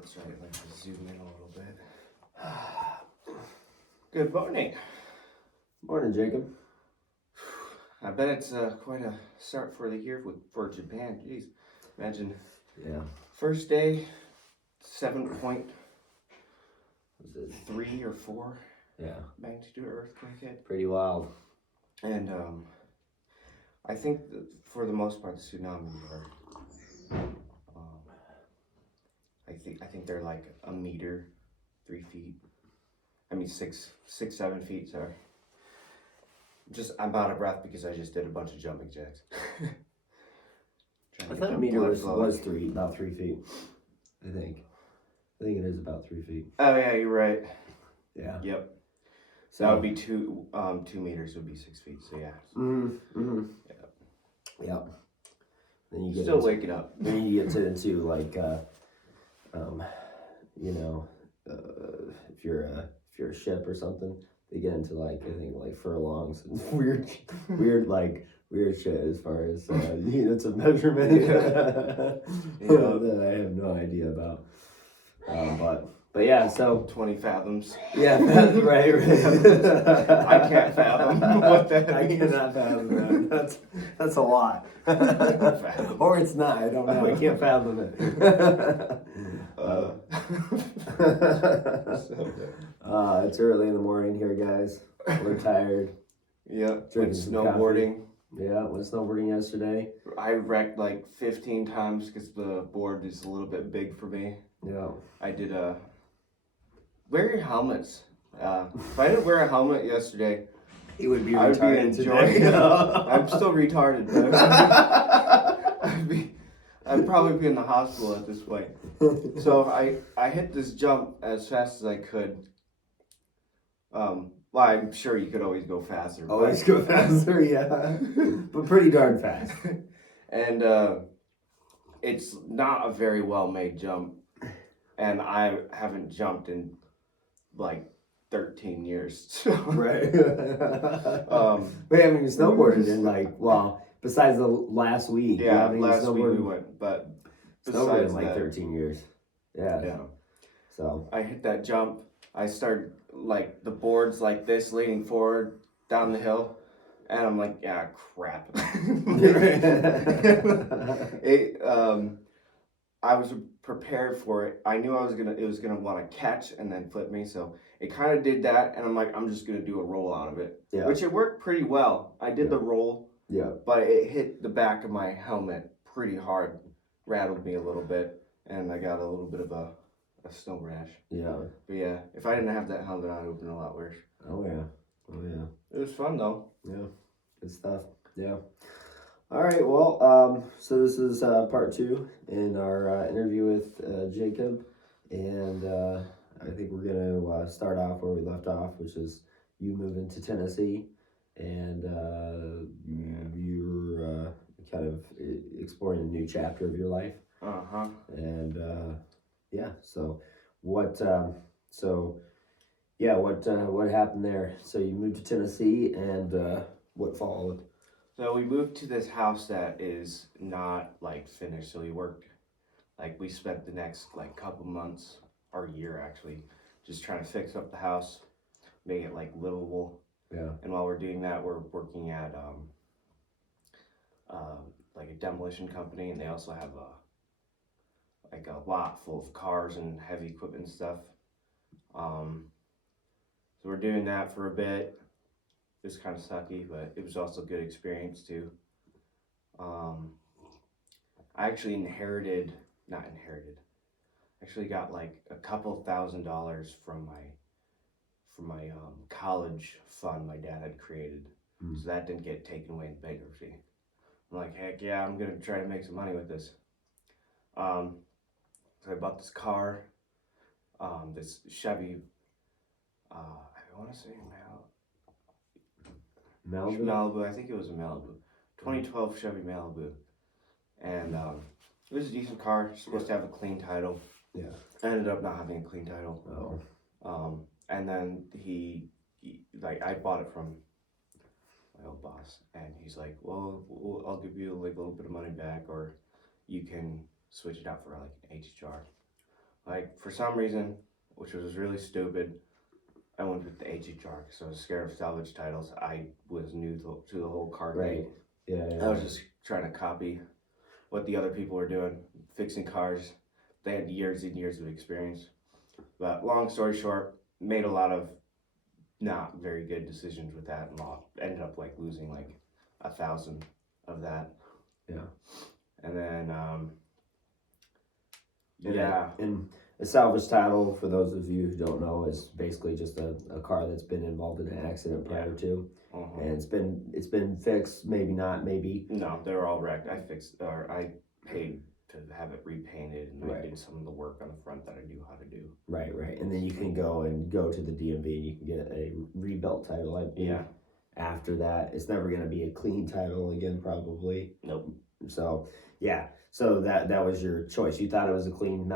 That's right, let's zoom in a little bit. Good morning. Morning, Jacob. I bet it's quite a start for the year for Japan. Jeez, imagine. Yeah. First day, 7.3 or 4 magnitude earthquake hit. Pretty wild. And I think for the most part the tsunamis are. I think they're like a meter, 3 feet. I mean 7 feet. Sorry. I'm out of breath because I just did a bunch of jumping jacks. I thought a meter was about 3 feet. I think it is about 3 feet. Oh yeah, you're right. Yeah. Yep. So that would be 2 meters would be 6 feet. So yeah. Yeah. Then you get still waking up. Then you get into like if you're a ship or something, they get into like I think like furlongs and weird shit as far as units of measurement that I have no idea about. But yeah, so 20 fathoms. Yeah, that's right. I can't fathom what that means. I cannot fathom that. That's a lot. Or it's not. I don't know. I can't fathom it. It's early in the morning here, guys. We're tired. Yeah. Went snowboarding. Yeah, went snowboarding yesterday. I wrecked like 15 times because the board is a little bit big for me. Yeah. I did wear your helmets. If I didn't wear a helmet yesterday, it would be I would be enjoying it. I'm still retarded, but I'd probably be in the hospital at this point. So I hit this jump as fast as I could. Well, I'm sure you could always go faster. Always go faster, yeah. But pretty darn fast. And it's not a very well-made jump. And I haven't jumped in like 13 years. Right. We haven't even snowboarded in besides the last week. Yeah, last week we went, but besides like 13 years. Yeah. Yeah. So I hit that jump. I started like the board's like this leaning forward down the hill. And I'm like, yeah, crap. I was prepared for it. I knew it was gonna want to catch and then flip me. So it kind of did that, and I'm like, I'm just gonna do a roll out of it. Yeah. Which it worked pretty well. I did the roll. Yeah. But it hit the back of my helmet pretty hard, rattled me a little bit, and I got a little bit of a snow rash. Yeah. But yeah, if I didn't have that helmet on, it would have been a lot worse. Oh yeah. It was fun though. Yeah. Good stuff. Yeah. All right. Well, so this is part 2 in our interview with Jacob, and I think we're gonna start off where we left off, which is you moving to Tennessee, and you're kind of exploring a new chapter of your life. And so what happened there? So you moved to Tennessee, and what followed? So we moved to this house that is not like finished. So we spent the next like couple months or year actually just trying to fix up the house, make it like livable. Yeah. And while we're doing that, we're working at like a demolition company, and they also have a lot full of cars and heavy equipment and stuff. So we're doing that for a bit. It was kind of sucky, but it was also a good experience too. I actually actually got like a couple $1,000s from my college fund my dad had created. So that didn't get taken away in bankruptcy. I'm like, heck yeah, I'm gonna try to make some money with this. So I bought this car, this Chevy, I want to say Malibu, I think it was a Malibu. 2012 Chevy Malibu. And it was a decent car, supposed to have a clean title. Yeah. I ended up not having a clean title. Oh. And then I bought it from my old boss, and he's like, well, I'll give you like a little bit of money back, or you can switch it out for like an HHR. Like for some reason, which was really stupid, I went with the HHR because I was scared of salvage titles. I was new to the whole car Right. game. Yeah. I was just trying to copy what the other people were doing, fixing cars. They had years and years of experience. But long story short, made a lot of not very good decisions with that, and ended up like losing like 1,000 of that. Yeah. And then And yeah. And a salvage title, for those of you who don't know, is basically just a car that's been involved in an accident prior to, and it's been fixed. Maybe not. Maybe no, they're all wrecked. I paid to have it repainted, and Right. I did some of the work on the front that I knew how to do. Right. And then you can go to the DMV and you can get a rebuilt title. I believe. Yeah. After that, it's never going to be a clean title again, probably. Nope. So yeah. So that was your choice. You thought it was a clean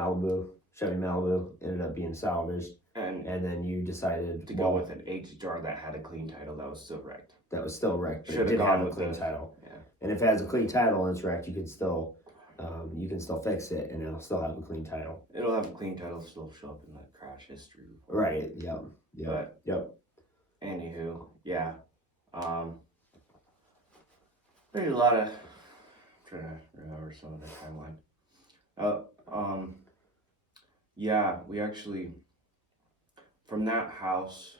Chevy Malibu, ended up being salvaged, and then you decided to go with an HHR that had a clean title that was still wrecked. That was still wrecked, but Should've it did gone have a with clean the- title. Yeah. And if it has a clean title and it's wrecked, you can still fix it, and it'll still have a clean title. It'll have a clean title, still show up in the crash history. Right. Yep. But Yep. anywho, yeah. There's a lot of. I'm trying to remember some of the timeline. Yeah, we actually from that house.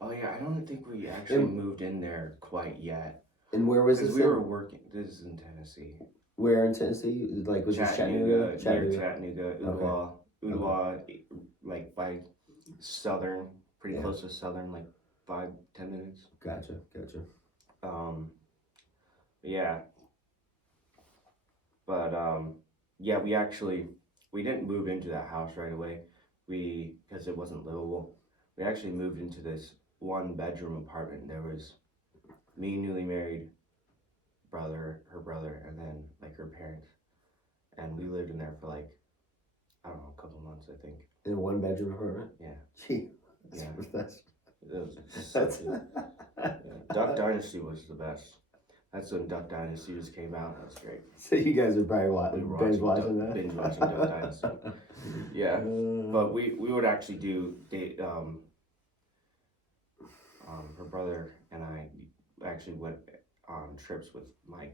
Oh yeah, I don't think we actually moved in there quite yet. And where was this? We were working. This is in Tennessee. Where in Tennessee? Like was this Chattanooga? Near Chattanooga, Ooltewah, like by Southern, pretty close to Southern, like 5-10 minutes. Gotcha. Yeah. But yeah, we didn't move into that house right away. Because it wasn't livable. We actually moved into this 1-bedroom apartment. There was me, newly married, her brother, and then like her parents. And we lived in there for like, I don't know, a couple months, I think. In a 1-bedroom apartment? Yeah. Gee. That's Duck Dynasty was the best. That's when Duck Dynasty just came out. That was great. So you guys are probably binge watching that? Binge watching Duck Dynasty. Yeah. But we would actually date her brother and I actually went on trips with my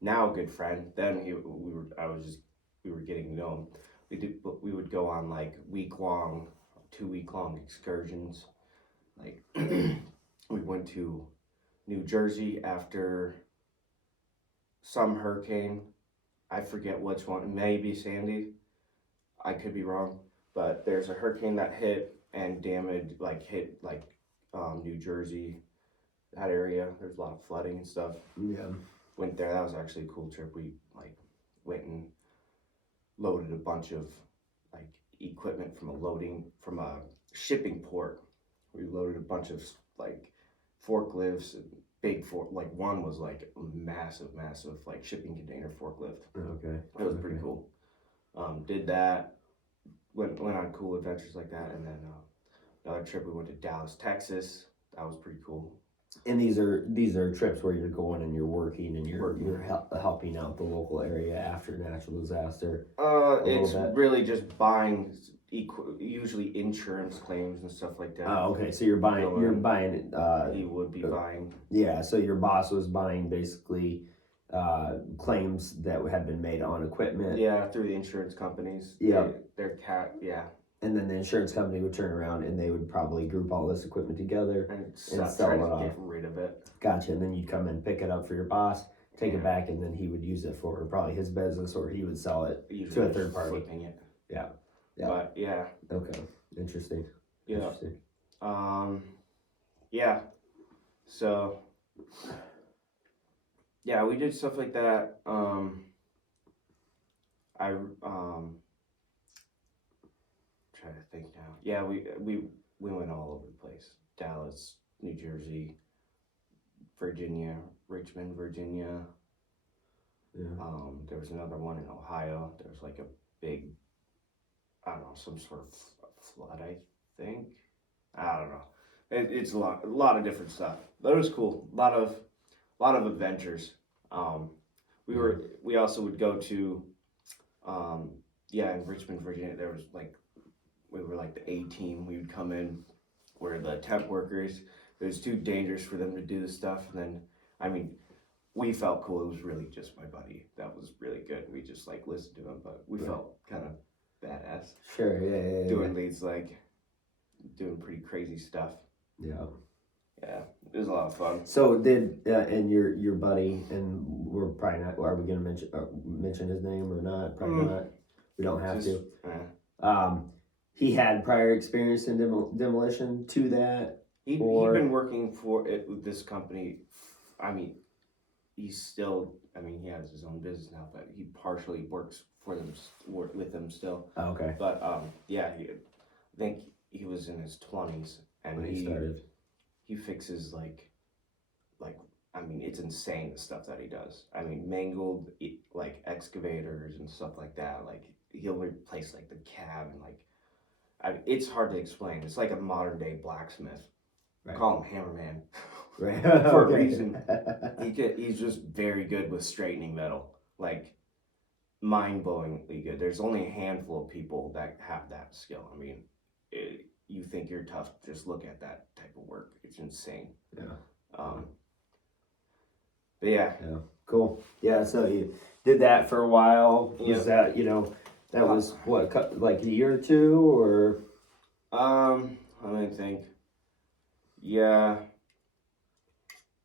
now good friend. Then we were getting to know him. We would go on like 2-week long excursions. Like we went to New Jersey after some hurricane. I forget which one. Maybe Sandy. I could be wrong. But there's a hurricane that hit New Jersey, that area. There's a lot of flooding and stuff. Yeah. Went there. That was actually a cool trip. We went and loaded a bunch of equipment from a shipping port. We loaded a bunch of forklifts and one was a massive shipping container forklift. Okay. It was pretty cool. Did that. Went on cool adventures like that, and then another trip we went to Dallas, Texas. That was pretty cool. And these are trips where you're going and you're working and you're helping out the local area after natural disaster. It's really just buying usually insurance claims and stuff like that. Oh, okay. So you're buying. He would be buying. Yeah. So your boss was buying basically claims that had been made on equipment. Yeah, through the insurance companies. Yeah. Yeah. And then the insurance company would turn around and they would probably group all this equipment together and sell it off. Get rid of it. Gotcha. And then you'd come and pick it up for your boss, take it back, and then he would use it for probably his business, or he would sell it to a third party. Flipping it. Yeah. But yeah. Okay. Interesting. Yeah. Interesting. Yeah. So yeah, we did stuff like that. Trying to think now. Yeah, we went all over the place. Dallas, New Jersey, Virginia, Richmond, Virginia. Yeah. There was another one in Ohio. There was like a big, I don't know, some sort of flood, I think. I don't know. It's a lot of different stuff. But it was cool. A lot of adventures. We also would go to yeah, in Richmond, Virginia, there was like, we were like the A team. We would come in, where the temp workers, it was too dangerous for them to do the stuff. And then, I mean, we felt cool. It was really just my buddy that was really good. We just like listened to him, but we felt kind of badass. Sure, yeah. Doing these like, doing pretty crazy stuff. Yeah. Yeah, it was a lot of fun. So did and your buddy, and we're probably not. Are we gonna mention his name or not? Probably not. We don't have to. He had prior experience in demolition to that. He'd been working for it with this company. I mean, he's still. I mean, he has his own business now, but he partially works for them, with them still. Oh, okay. But yeah, I think he was in his 20s, and when he started. He fixes like I mean, it's insane the stuff that he does. I mean, mangled like excavators and stuff like that. Like he'll replace like the cab and like, it's hard to explain. It's like a modern day blacksmith. Right. Call him Hammerman. Right. For a reason. He's just very good with straightening metal. Like mind-blowingly good. There's only a handful of people that have that skill. I mean, you think you're tough, just look at that type of work. It's insane. Yeah. But yeah. Yeah. Cool. Yeah. So you did that for a while. Was that that was what, like a year or two, or? Let me think. Yeah.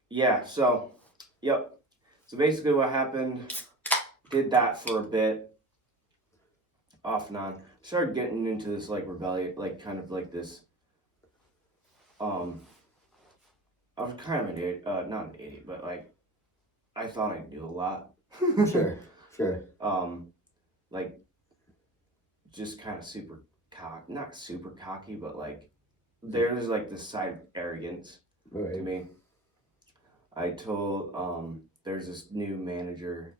Yeah. So, yep. So basically, what happened? Did that for a bit. Off and on. Started getting into this like rebellion, like kind of like this. I was kind of an idiot, not an idiot, but like I thought I knew a lot. Sure. Like just kind of not super cocky, but like there's like this side of arrogance to me. I told there's this new manager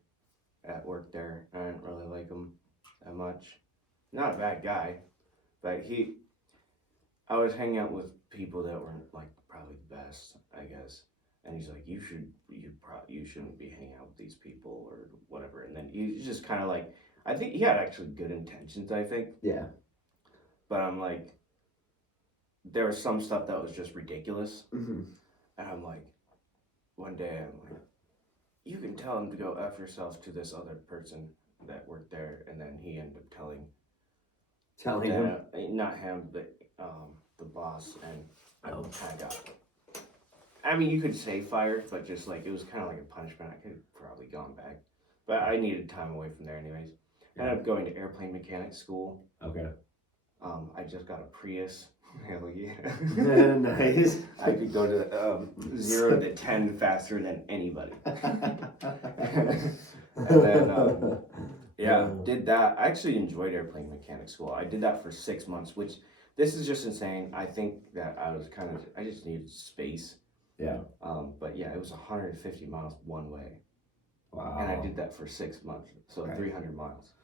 at work there. I didn't really like him that much. Not a bad guy, but I was hanging out with people that weren't like probably the best, I guess. And he's like, you shouldn't be hanging out with these people or whatever. And then he's just kind of like, I think he had actually good intentions, I think. Yeah. But I'm like, there was some stuff that was just ridiculous. Mm-hmm. And I'm like, one day I'm like, you can tell him to go F yourself to this other person that worked there. And then he ended up telling him? Not him, but the boss. And I kind of got, I mean, you could say fired, but just like, it was kind of like a punishment. I could have probably gone back. But I needed time away from there anyways. I ended up going to airplane mechanic school. Okay. I just got a Prius. Hell yeah. Nice. I could go to 0 to 10 faster than anybody. And then, did that. I actually enjoyed airplane mechanic school. I did that for 6 months, which this is just insane. I think that I just needed space. Yeah. But yeah, it was 150 miles one way. Wow. And I did that for 6 months, so 300 miles.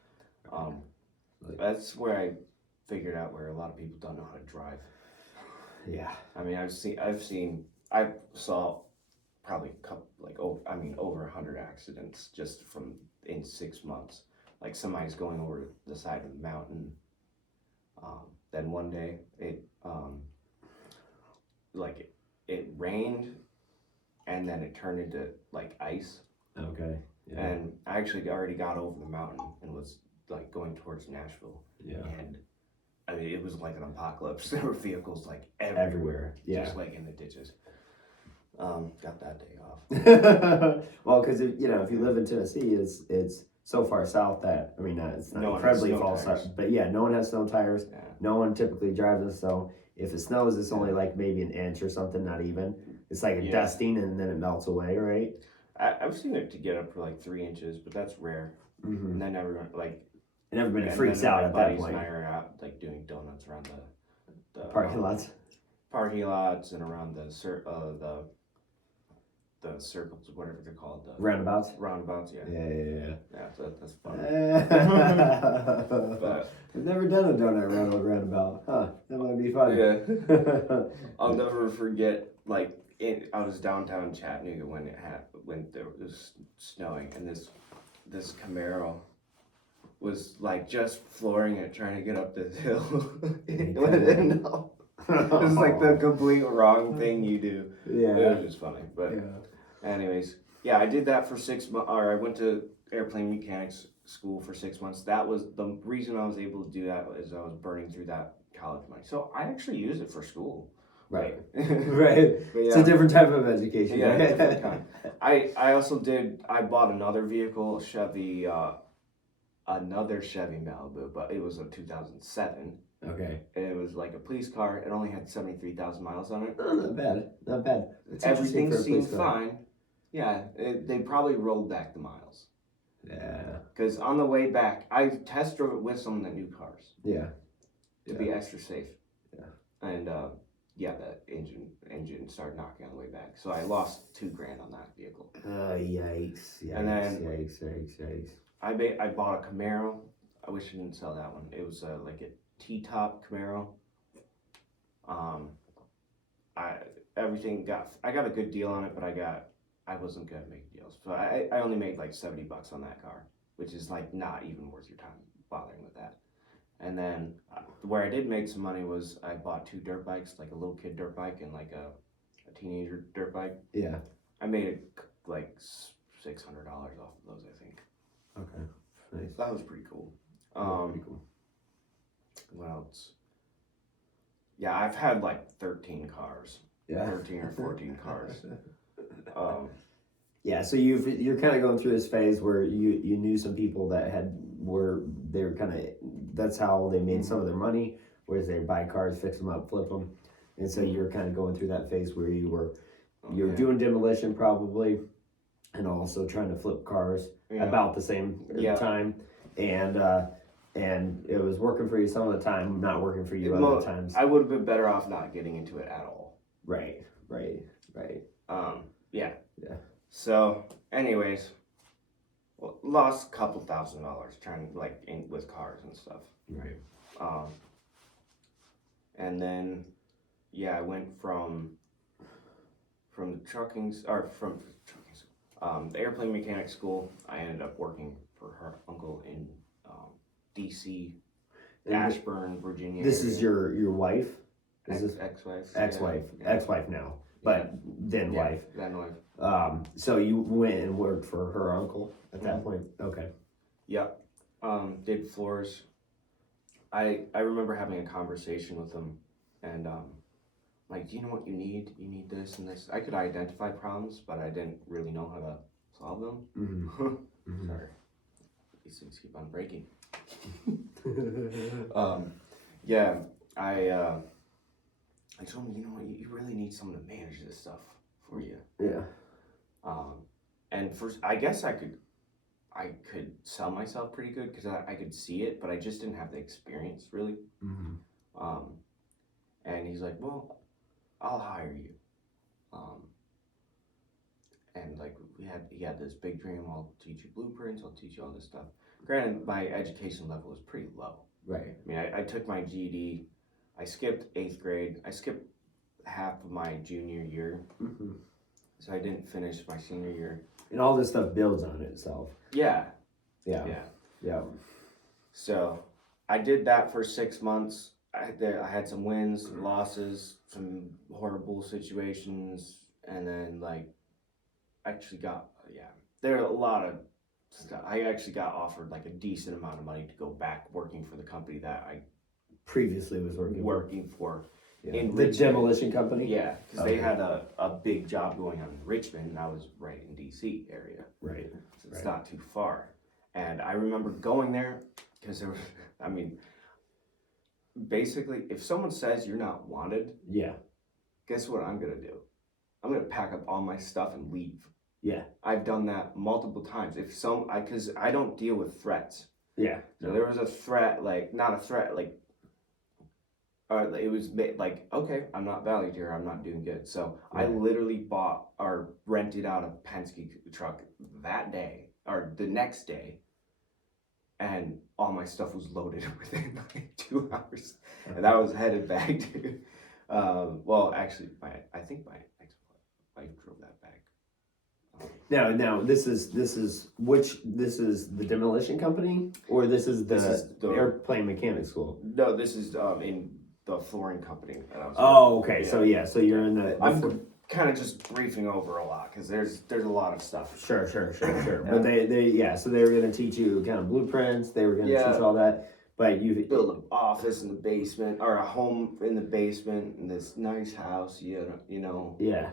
That's where I figured out where a lot of people don't know how to drive. Yeah. I mean, I saw probably a couple, over 100 accidents just in 6 months. Like somebody's going over the side of the mountain. Then one day it rained, and then it turned into like ice. Okay. Yeah. And I actually already got over the mountain and was like going towards Nashville. Yeah. And I mean, it was like an apocalypse. There were vehicles like everywhere. Yeah. Just like in the ditches. Got that day off. Well, because if you live in Tennessee, it's so far south that it's not incredibly far south, but yeah, no one has snow tires. Yeah. No one typically drives in snow. If it snows, it's only like maybe an inch or something, not even. It's like a dusting, and then it melts away, right? I've seen it to get up to like 3 inches, but that's rare. Mm-hmm. And then everyone and everybody freaks out at that point. And I are out like doing donuts around the parking lots. Parking lots and around the circles, whatever they're called. Roundabouts? Roundabouts, yeah. Yeah. Yeah, so that's fun. But I've never done a donut roundabout. Huh, that might be fun. Yeah. I'll never forget, I was downtown Chattanooga when there was snowing, and this Camaro was like just flooring it, trying to get up this hill. No. It's like the complete wrong thing you do. Yeah. It was just funny. But Yeah. anyways, yeah, I did that for 6 months. Or I went to airplane mechanics school for 6 months. That was the reason I was able to do that, is I was burning through that college money. So I actually use it for school. Right. But, Right. but yeah. It's a different type of education. Yeah, Right? different kind. I also I bought another vehicle, Chevy, another Chevy Malibu, but it was a 2007. Okay. And it was like a police car. It only had 73,000 miles on it. Oh, not bad. Not bad. It's Everything interesting for a seemed police car. fine. Yeah, they probably rolled back the miles. Yeah. Because on the way back, I test drove it with some of the new cars. Yeah. To be extra safe. Yeah. And yeah, the engine started knocking on the way back. So I lost $2,000 on that vehicle. Yikes. Yikes. And then Yikes. I bought a Camaro. I wish I didn't sell that one. It was like a T-top Camaro. I got a good deal on it, but I wasn't good at making deals. So I only made like $70 on that car, which is like not even worth your time bothering with that. And then where I did make some money was I bought 2 dirt bikes, like a little kid dirt bike and like a teenager dirt bike. Yeah. I made like $600 off of those, I think. Okay. Nice. That was pretty cool. Pretty cool. What else? Yeah, I've had like 13 cars. Yeah. 13 or 14 cars. Yeah, so you're kind of going through this phase where you knew some people that they were kind of, that's how they made some of their money, whereas they buy cars, fix them up, flip them, and so you're kind of going through that phase where you're doing demolition probably, and also trying to flip cars about the same time, and it was working for you some of the time, not working for you other times. I would have been better off not getting into it at all. Right. Yeah. Yeah. So, anyways, lost a couple $1,000 trying with cars and stuff. Right. And then, I went from the the airplane mechanic school. I ended up working for her uncle in D.C., Ashburn, Virginia. This area. Is your wife? Is this ex-wife? Ex-wife now, but then wife. Then wife. So you went and worked for her uncle at that point? Okay. Yep. Did floors. I remember having a conversation with him, and like, do you know what you need? You need this and this. I could identify problems, but I didn't really know how to solve them. Mm-hmm. Sorry. These things keep on breaking. I told him, you know what, you really need someone to manage this stuff for you. Yeah. And first, I guess I could sell myself pretty good because I could see it, but I just didn't have the experience really. Mm-hmm. And he's like, well, I'll hire you. And like he had this big dream. I'll teach you blueprints. I'll teach you all this stuff. Granted, my education level was pretty low. Right. I mean, I took my GED. I skipped 8th grade. I skipped half of my junior year. Mm-hmm. So I didn't finish my senior year. And all this stuff builds on itself. Yeah. Yeah. So I did that for 6 months. I had some wins, some losses, some horrible situations, and then there are a lot of stuff. I actually got offered like a decent amount of money to go back working for the company that I previously was working for. Yeah. In the Richmond. demolition company? Yeah, because they had a big job going on in Richmond, and I was right in D.C. area. Right. So it's not too far. And I remember going there because there was, I mean, basically, if someone says you're not wanted, guess what I'm going to do? I'm going to pack up all my stuff and leave. Yeah. I've done that multiple times. Because I don't deal with threats. Yeah. So there was a threat, not a threat, it was like, okay, I'm not valued here. I'm not doing good. So I literally bought or rented out a Penske truck that day or the next day, and all my stuff was loaded within 2 hours, and I was headed back to. Actually, I think my ex-wife drove that back. Now this is the demolition company, or this is the airplane mechanic school? No, this is in the flooring company that I was. Oh, okay. Yeah. So you're in the. I'm kind of just briefing over a lot because there's a lot of stuff. Sure. But so they were gonna teach you kind of blueprints. They were gonna teach all that. But you build an office in the basement or a home in the basement in this nice house. You know. Yeah.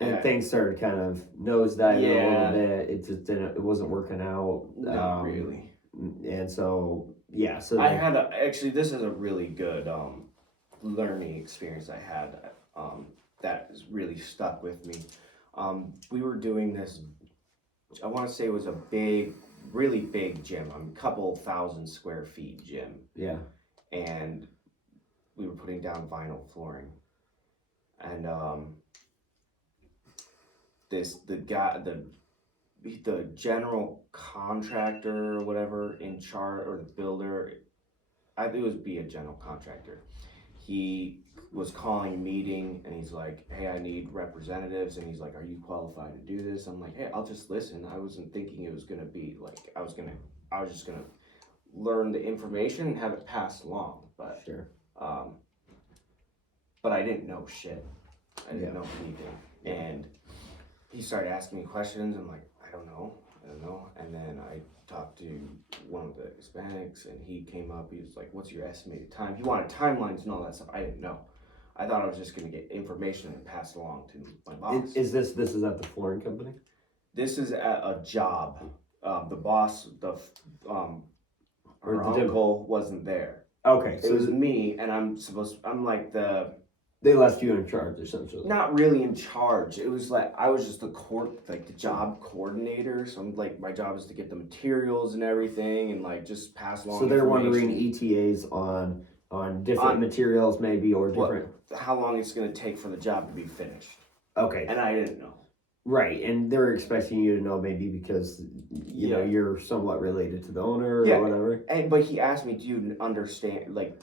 And things started kind of nosediving a little bit. It just didn't. It wasn't working out. Not really. And so So I had actually this is a really good learning experience I had that has really stuck with me. We were doing this. I want to say it was a really big gym. A couple 1,000 square feet gym. Yeah. And we were putting down vinyl flooring, and the general contractor or whatever in charge, or the builder, I think it was a general contractor. He was calling a meeting and he's like, hey, I need representatives, and he's like, are you qualified to do this? I'm like, hey, I'll just listen. I wasn't thinking it was gonna be like I was just gonna learn the information and have it passed along, but sure. But I didn't know shit. I didn't know anything. And he started asking me questions. I'm like, I don't know. And then I talked to one of the Hispanics, and he came up. He was like, what's your estimated time? He wanted timelines and all that stuff. I didn't know. I thought I was just going to get information and pass it along to my boss. Is this at the flooring company? This is at a job. The boss, her uncle wasn't there. Okay. So it was me, and I'm like they left you in charge, essentially. Not really in charge. It was like I was just the job coordinator. So I'm like, my job is to get the materials and everything, and like just pass along. So they're wondering ETAs on different materials, maybe, or different. How long it's going to take for the job to be finished. Okay. And I didn't know. Right, and they're expecting you to know, maybe because you know you're somewhat related to the owner or whatever. But he asked me, do you understand? Like,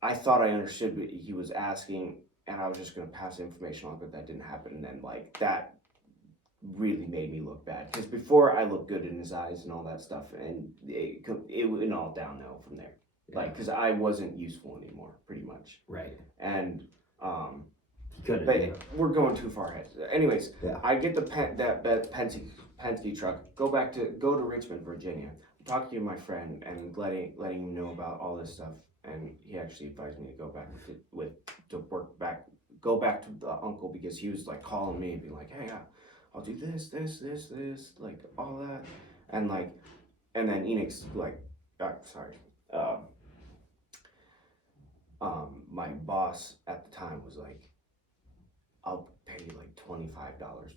I thought I understood what he was asking, and I was just going to pass information on, but that didn't happen. And then, like, that really made me look bad. Because before, I looked good in his eyes and all that stuff, and it went all downhill from there. Yeah. Like, because I wasn't useful anymore, pretty much. Right. And, but we're going too far ahead. Anyways, I get that Penske truck, go to Richmond, Virginia. I'm talking to my friend and letting him know about all this stuff. And he actually advised me to go back go back to the uncle, because he was like calling me and being like, hey, I'll do this, like all that. And like, and then Enix like, my boss at the time was like, I'll pay you like $25 an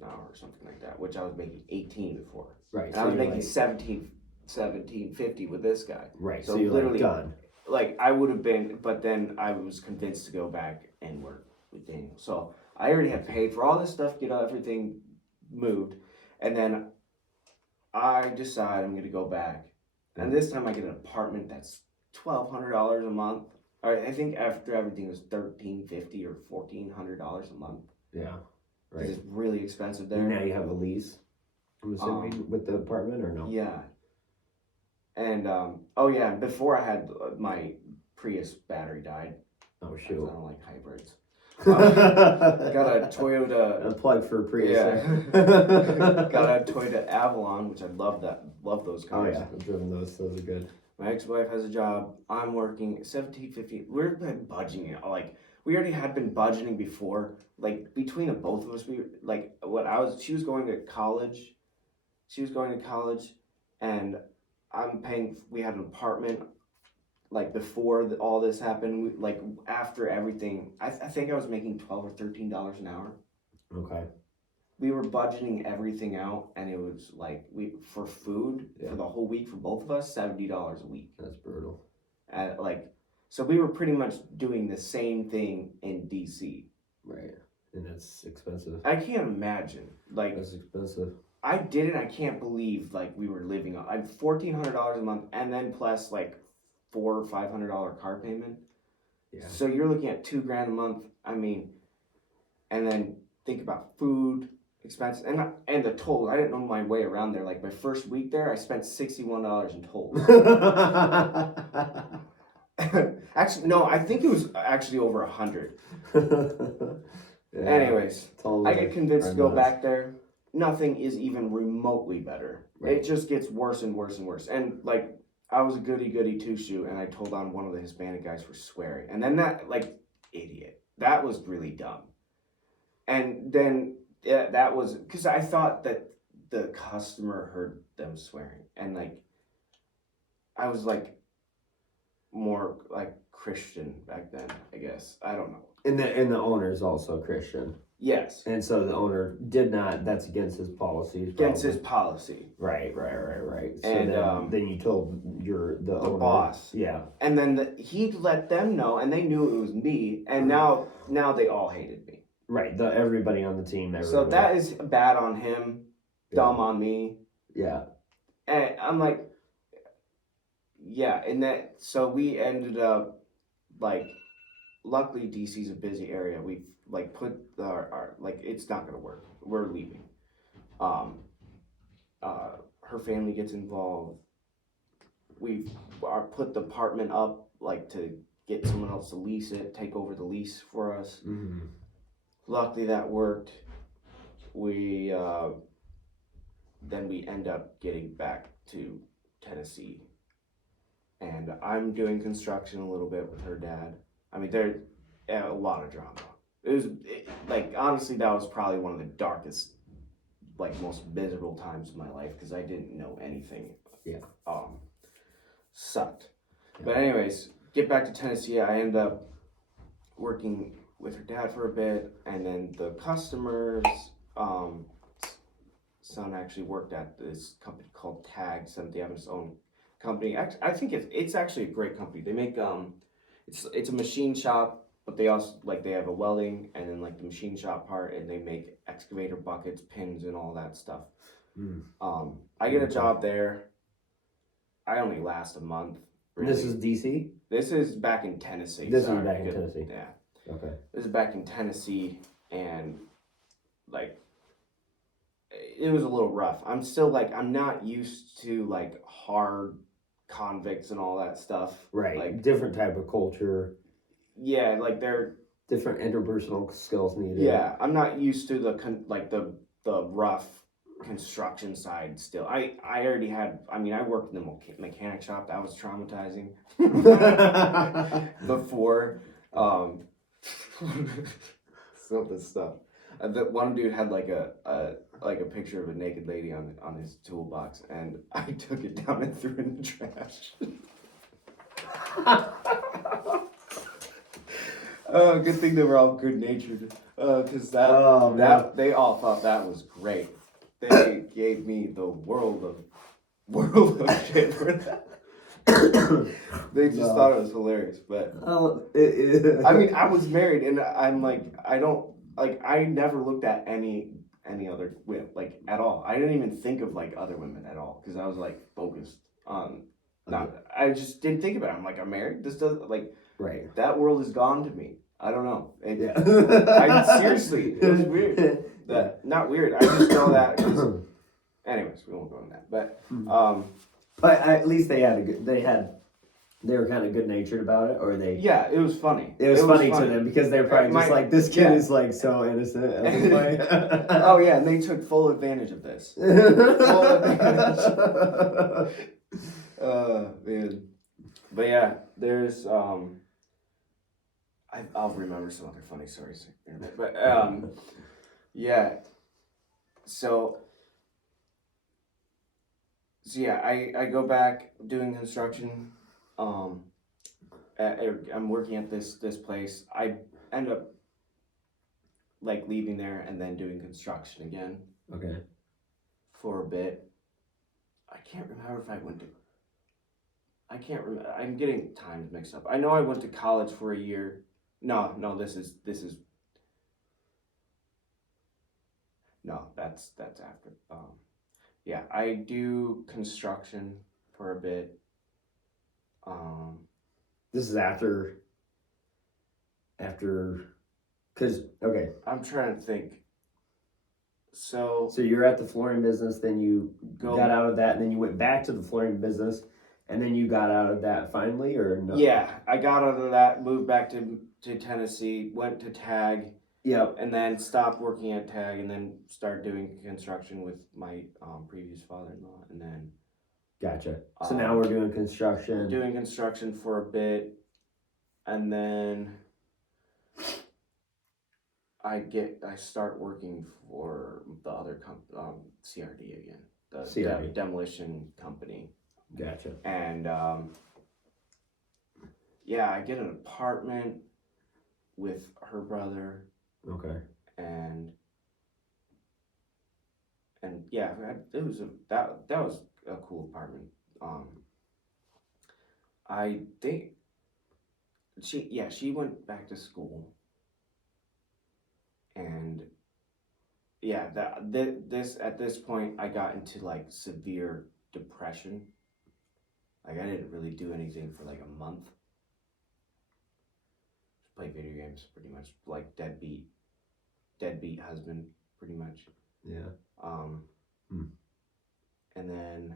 hour or something like that, which I was making 18 before. Right. And so I was making $17.50 with this guy. Right. So you're literally done. Like I would have been, but then I was convinced to go back and work with Daniel. So I already had paid for all this stuff, everything moved. And then I decide I'm going to go back. And this time I get an apartment that's $1,200 a month. I think after everything was $1,350 or $1,400 a month. Yeah, right. It's really expensive there. Now you have a lease, I'm assuming, with the apartment, or no? Yeah. And before I had my Prius battery died. Oh shoot! I don't like hybrids. I got a Toyota. A plug for Prius. Yeah. Got a Toyota Avalon, which I love those cars. Oh yeah, I've driven those. Those are good. My ex-wife has a job. I'm working $1,750. We've been budgeting it. Like we already had been budgeting before. Like between the both of us, she was going to college. And I'm paying. We had an apartment. Like before all this happened, after everything, I think I was making $12 or $13 an hour. Okay. We were budgeting everything out, and it was like for food for the whole week for both of us, $70 a week. That's brutal. So we were pretty much doing the same thing in DC. Right, and that's expensive. I can't imagine. That's expensive. I can't believe we were living on $1,400 a month, and then plus $400 or $500 car payment. Yeah. So you're looking at $2,000 a month. I mean, and then think about food. expenses, and the tolls. I didn't know my way around there. Like my first week there, I spent $61 in tolls. Actually, no, I think it was actually over 100. Yeah, Anyways, totally I get convinced to go nuts. back there. Nothing is even remotely better. Right. It just gets worse and worse and worse. And like, I was a goody two shoe, and I told on one of the Hispanic guys for swearing, and then that like idiot. That was really dumb. And then that was because I thought that the customer heard them swearing, and like I was like more like Christian back then, I guess. I don't know. And the owner is also Christian. Yes. And so the owner did not. That's against his policies. Against his policy. Right. So And then you told the owner, boss. Yeah. And then he let them know, and they knew it was me. And now they all hated me. Right. Everybody on the team. So that is bad on him, dumb on me. Yeah. And I'm like, yeah. And that so we ended up like, luckily DC's a busy area. We've like put our like it's not gonna work. We're leaving. Her family gets involved. We've put the apartment up like to get someone else to lease it, take over the lease for us. Mm-hmm. Luckily that worked. We then we end up getting back to Tennessee, and I'm doing construction a little bit with her dad. I mean, there's a lot of drama. Like honestly, that was probably one of the darkest, like most miserable times of my life because I didn't know anything. Yeah. Sucked. Yeah. But anyways, get back to Tennessee. I end up working with her dad for a bit, and then the customer's son actually worked at this company called Tag. They have its own company. I think it's actually a great company. They make it's a machine shop, but they also they have a welding and then like the machine shop part, and they make excavator buckets, pins, and all that stuff. I get a job there. I only last a month. Really. This is DC? This is back in Tennessee. This is back in Tennessee. Yeah. Okay. This is back in Tennessee, and like it was a little rough. I'm still I'm not used to like hard convicts and all that stuff. Right. Like different type of culture. Yeah, like they're different interpersonal skills needed. Yeah, I'm not used to the rough construction side still. I already had, I mean, I worked in the mechanic shop. That was traumatizing before. Some of this stuff. That one dude had like a picture of a naked lady on his toolbox, and I took it down and threw it in the trash. Oh, good thing they were all good natured. Because that they all thought that was great. They gave me the world of shit for that. They just thought it was hilarious, but I mean, I was married, and I'm like, I never looked at any other women like at all. I didn't even think of like other women at all because I was like focused on. I just didn't think about it. I'm like, I'm married. This doesn't like. Right. That world is gone to me. I don't know. I seriously, it was weird. Not weird. I just know that. Anyways, we won't go on that. But at least they were kind of good natured about it, or they. Yeah, it was funny. It was funny to them because they're probably just like, this kid is like so innocent at this point. Oh yeah, and they took full advantage of this. Full advantage. Man. But yeah, there's I'll remember some other funny stories in a bit. But yeah. So yeah, I go back doing construction. I'm working at this place. I end up like leaving there and then doing construction again. Okay. For a bit. I can't remember if I went to. I can't remember. I'm getting times mixed up. I know I went to college for a year. No, this is. No, that's after. Yeah, I do construction for a bit. This is after, cause okay. I'm trying to think. So you're at the flooring business, then you go. got out of that, and then you went back to the flooring business, and then you got out of that finally, or no? Yeah, I got out of that, moved back to Tennessee, went to TAG, Yep. and then stopped working at TAG, and then started doing construction with my previous father-in-law, and then Gotcha. So now we're doing construction. doing construction for a bit, and then I start working for the other CRD again, the CRD. demolition company. Gotcha. And yeah, I get an apartment with her brother, Okay. and yeah, it was that was a cool apartment. I think she went back to school, and yeah, this at this point I got into like severe depression. Like I didn't really do anything for like a month. Just play video games, pretty much, like deadbeat husband, pretty much. Yeah. And then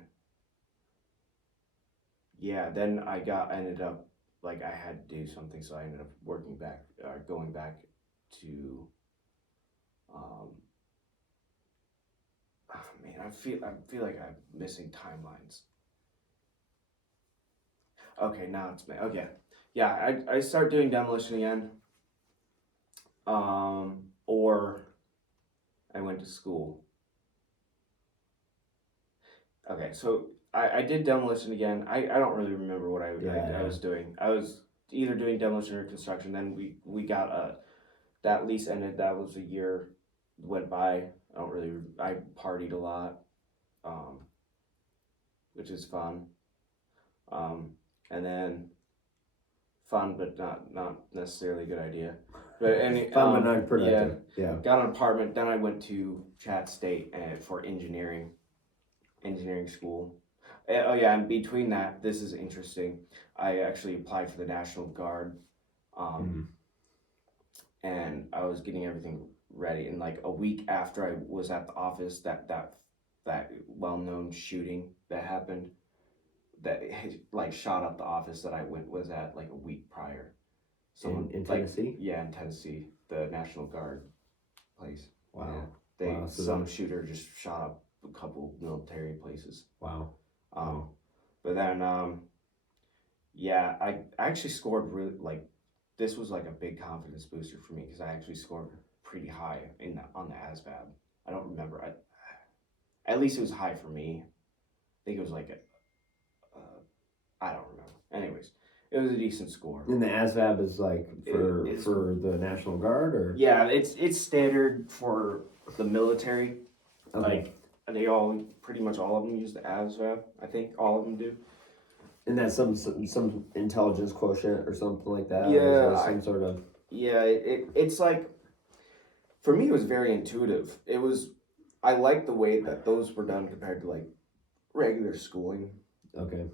yeah, then I ended up like I had to do something, so I ended up going back to man, I feel like I'm missing timelines. Okay, now it's me. Okay, yeah, I start doing demolition again. Or I went to school. Okay, so I did demolition again. I don't really remember what I was doing. I was either doing demolition or construction. Then we got that lease ended. That was a year went by. I partied a lot, which is fun. And then fun, but not necessarily a good idea. But fun but not productive. Yeah. Got an apartment. Then I went to Chat State for engineering school. Oh yeah, and between that, this is interesting. I actually applied for the National Guard, and I was getting everything ready. And like a week after I was at the office, that well-known shooting that happened, that like shot up the office that I was at like a week prior. Someone in Tennessee? Yeah, in Tennessee, the National Guard place. Wow. Yeah. Some shooter just shot up a couple military places. Wow. But then yeah, I actually scored really like this was like a big confidence booster for me because I actually scored pretty high on the ASVAB. I don't remember. At least it was high for me. I think it was like I don't remember. Anyways, it was a decent score. And the ASVAB is like for the National Guard, or yeah, it's standard for the military. Okay. Like pretty much all of them use the ASVAB. I think all of them do. And that's some intelligence quotient or something like that. Yeah, some sort of. Yeah, it's like for me it was very intuitive. I liked the way that those were done compared to like regular schooling. Okay.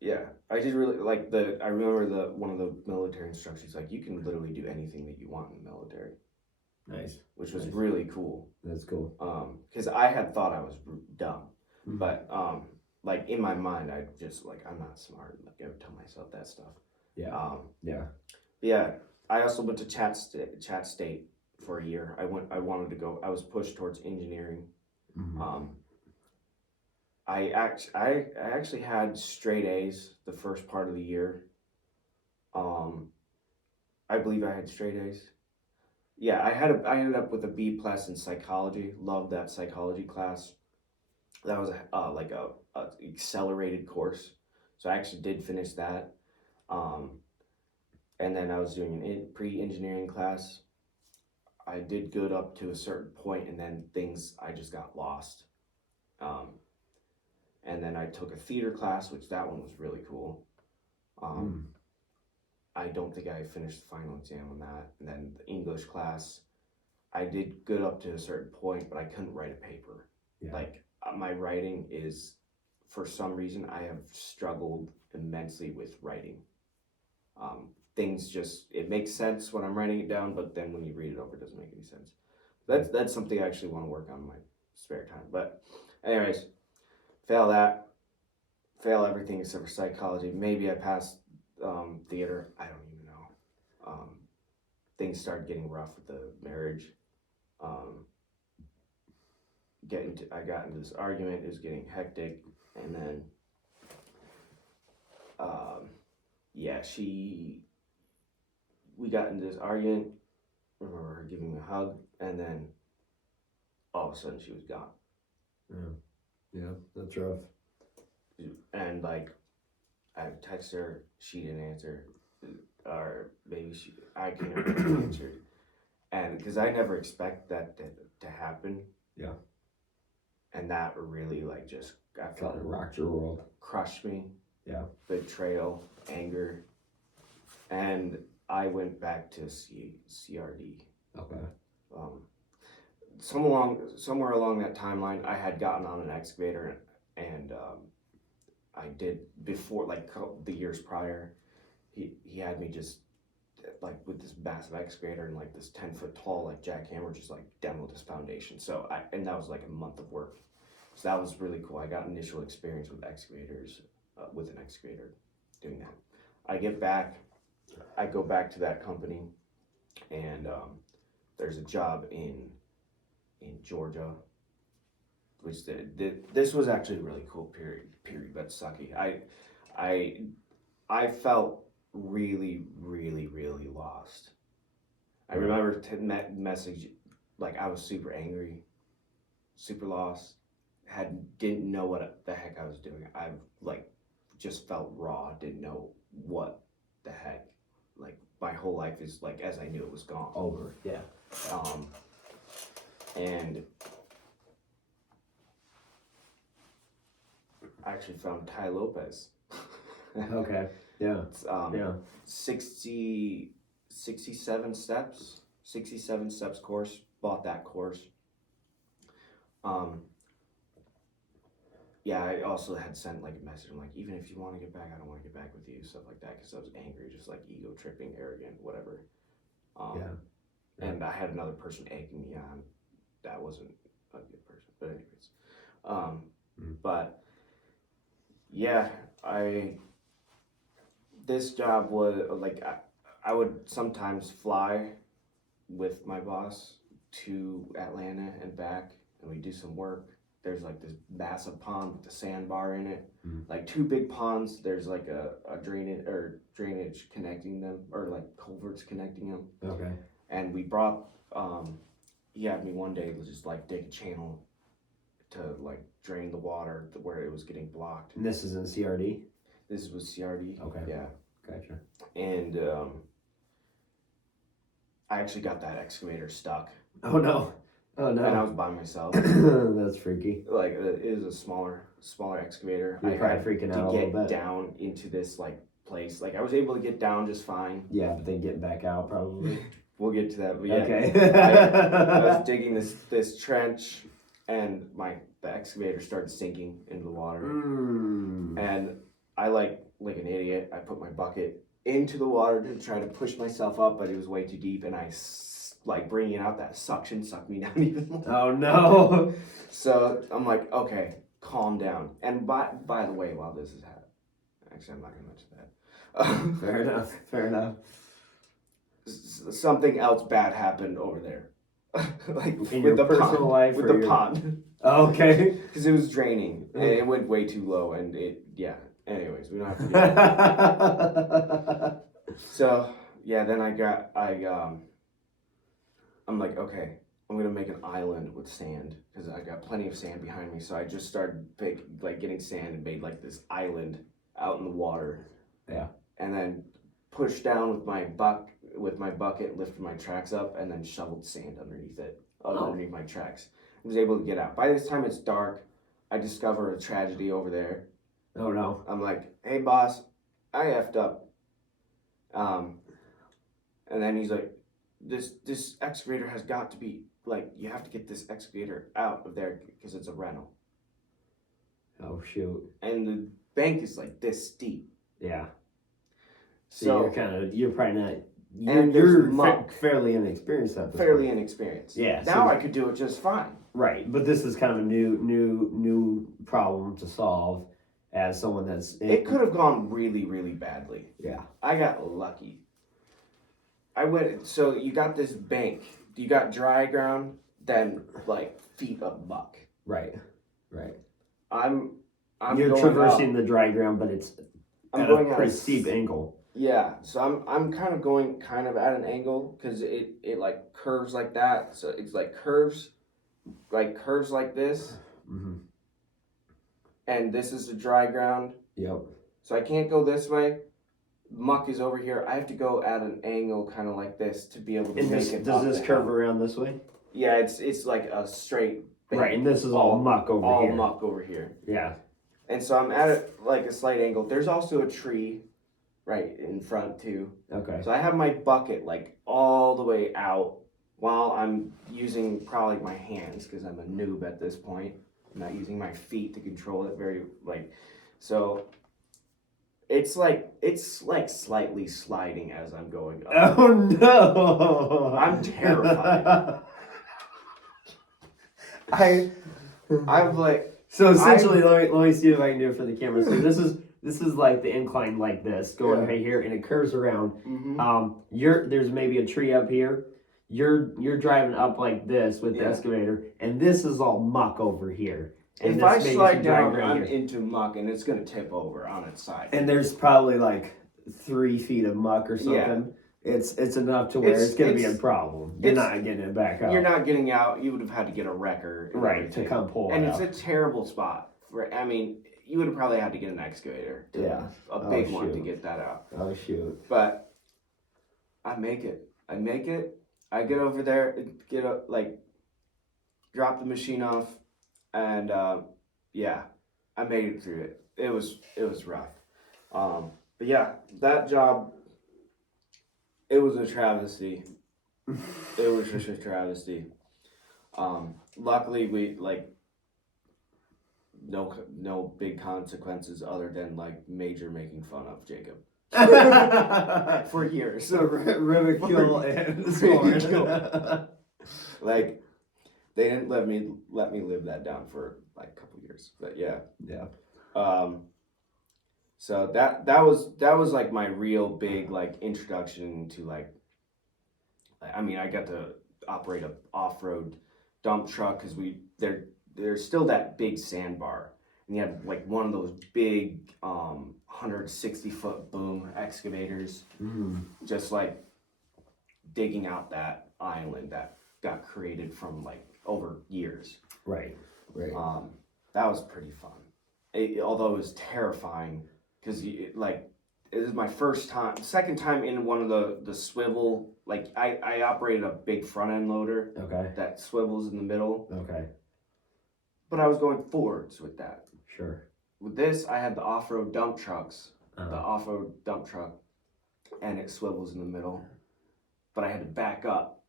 Yeah, I did really like I remember one of the military instructions, like you can literally do anything that you want in the military. Nice. Which was really cool. That's cool. Because I had thought I was dumb, but like in my mind, I just like I'm not smart. Like I would tell myself that stuff. Yeah. Yeah. I also went to Chat State for a year. I wanted to go. I was pushed towards engineering. I actually had straight A's the first part of the year. I believe I had straight A's. Yeah, I ended up with a B+ in psychology. Loved that psychology class. That was like a accelerated course, so I actually did finish that. And then I was doing an pre-engineering class. I did good up to a certain point, and then I just got lost. And then I took a theater class, which that one was really cool. I don't think I finished the final exam on that. And then the English class, I did good up to a certain point, but I couldn't write a paper. Yeah. Like my writing is, for some reason, I have struggled immensely with writing. Things it makes sense when I'm writing it down, but then when you read it over, it doesn't make any sense. That's something I actually want to work on in my spare time. But anyways, fail that, fail everything except for psychology. Maybe I passed theater. I don't even know. Things started getting rough with the marriage. Um, I got into this argument. It was getting hectic, and then yeah, we got into this argument. I remember her giving me a hug, and then all of a sudden she was gone. Yeah, that's rough. And like, I texted her, she didn't answer, or maybe I can't remember if she answered. And because I never expect that to happen. Yeah. And that really like just Kind of rocked your world. Crushed me. Yeah. Betrayal, anger, and I went back to CRD. Okay. Somewhere along that timeline, I had gotten on an excavator, and I did before, like the years prior. He had me just like with this massive excavator and like this 10-foot tall like jackhammer, just like demo this foundation. So and that was like a month of work. So that was really cool. I got initial experience with excavators, with an excavator, doing that. I go back to that company, and there's a job in Georgia, which this was actually a really cool period, but sucky. I felt really, really, really lost. I remember message, like I was super angry, super lost, didn't know what the heck I was doing. I like just felt raw, didn't know what the heck. Like my whole life is like as I knew it was gone. Over. Yeah. And I actually found Ty Lopez. Okay. Yeah. It's 67 steps course. Bought that course. Yeah, I also had sent like a message. I'm like, even if you want to get back, I don't want to get back with you, stuff like that, because I was angry, just like ego tripping, arrogant, whatever. And I had another person egging me on. That wasn't a good person, but anyways. But yeah, this job was like I would sometimes fly with my boss to Atlanta and back, and we do some work. There's like this massive pond with a sandbar in it, like two big ponds. There's like a drainage connecting them, or like culverts connecting them. Okay. And we brought he had me one day to just like dig a channel to like drain the water to where it was getting blocked. And this is in CRD? This was CRD. Okay. Yeah. Gotcha. And I actually got that excavator stuck. Oh no. Oh no. And I was by myself. That's freaky. Like it is a smaller excavator. You're probably freaking out a little bit. To get down into this like place. Like I was able to get down just fine. Yeah, but then getting back out probably. We'll get to that. But yeah, okay. I was digging this trench, and the excavator started sinking into the water. And I like an idiot, I put my bucket into the water to try to push myself up, but it was way too deep, and I like bringing it out, that suction sucked me down even more. Oh no. So I'm like, okay, calm down. And by the way, while this is happening, actually I'm not gonna mention that. Fair enough. Something else bad happened over there. Like in with your the personal pond, life, with the pond. Okay. Because it was draining, and it went way too low, and anyways, we don't have to do that. So yeah, then I'm like, okay, I'm gonna make an island with sand, because I got plenty of sand behind me. So I just started getting sand and made like this island out in the water. Yeah. And then pushed down with my bucket, lifted my tracks up, and then shoveled sand underneath my tracks. I was able to get out. By this time it's dark. I discover a tragedy over there. Oh no. I'm like, hey boss, I effed up. And then he's like, this excavator has got to be, like, you have to get this excavator out of there because it's a rental. Oh shoot. And the bank is like this steep. Yeah. So you're probably not And there's you're muck. fairly inexperienced at this Fairly point. inexperienced. Yeah. Now I could do it just fine. Right, but this is kind of a new problem to solve as someone that's. It could have gone really, really badly. Yeah. I got lucky. So you got this bank. You got dry ground, then like feet of muck. Right. I'm You're going traversing up. the dry ground, but it's I'm at going a at pretty a steep angle. Yeah, so I'm kind of going kind of at an angle because it like curves like that. So it's like curves like this, Mm-hmm. and this is the dry ground. Yep. So I can't go this way. Muck is over here. I have to go at an angle kind of like this to be able to And make it. does up this the curve hill. around this way? Yeah, it's like a straight. bank. Right, and this is all muck over all here. All muck over here. Yeah. And so I'm at like a slight angle. There's also a tree right in front too. Okay. So I have my bucket like all the way out while I'm using probably my hands because I'm a noob at this point. I'm not using my feet to control it so it's like slightly sliding as I'm going up. Oh no! I'm terrified. I'm like So essentially, let me see if I can do it for the camera. So this is like the incline like this going right here, and it curves around. mm-hmm. There's maybe a tree up here. You're driving up like this with the excavator, and this is all muck over here. And if I slide down, I'm into muck, and it's gonna tip over on its side. And there's probably like 3 feet of muck or something. Yeah. It's enough to where it's gonna be a problem. You're not getting it back up. You're not getting out. You would have had to get a wrecker, right, to come pull it and out. it's a terrible spot. I mean, you would have probably had to get an excavator. A big one to get that out. Oh shoot! But I make it. I get over there, drop the machine off, and I made it through it. It was rough. But yeah, that job, it was a travesty. It was just a travesty. Luckily, we no big consequences other than major making fun of Jacob for years. So ridicule and scorn. They didn't let me live that down for a couple years, but yeah. So that was like my real big introduction to I got to operate a off-road dump truck because there's still that big sandbar, and you have one of those big 160-foot boom excavators, just digging out that island that got created from over years. Right. That was pretty fun. Although it was terrifying because it was my second time in one of the swivel. I operated a big front end loader. Okay. That swivels in the middle. Okay. But I was going forwards with that. Sure. With this, I had the off-road dump trucks. The off-road dump truck, and it swivels in the middle. But I had to back up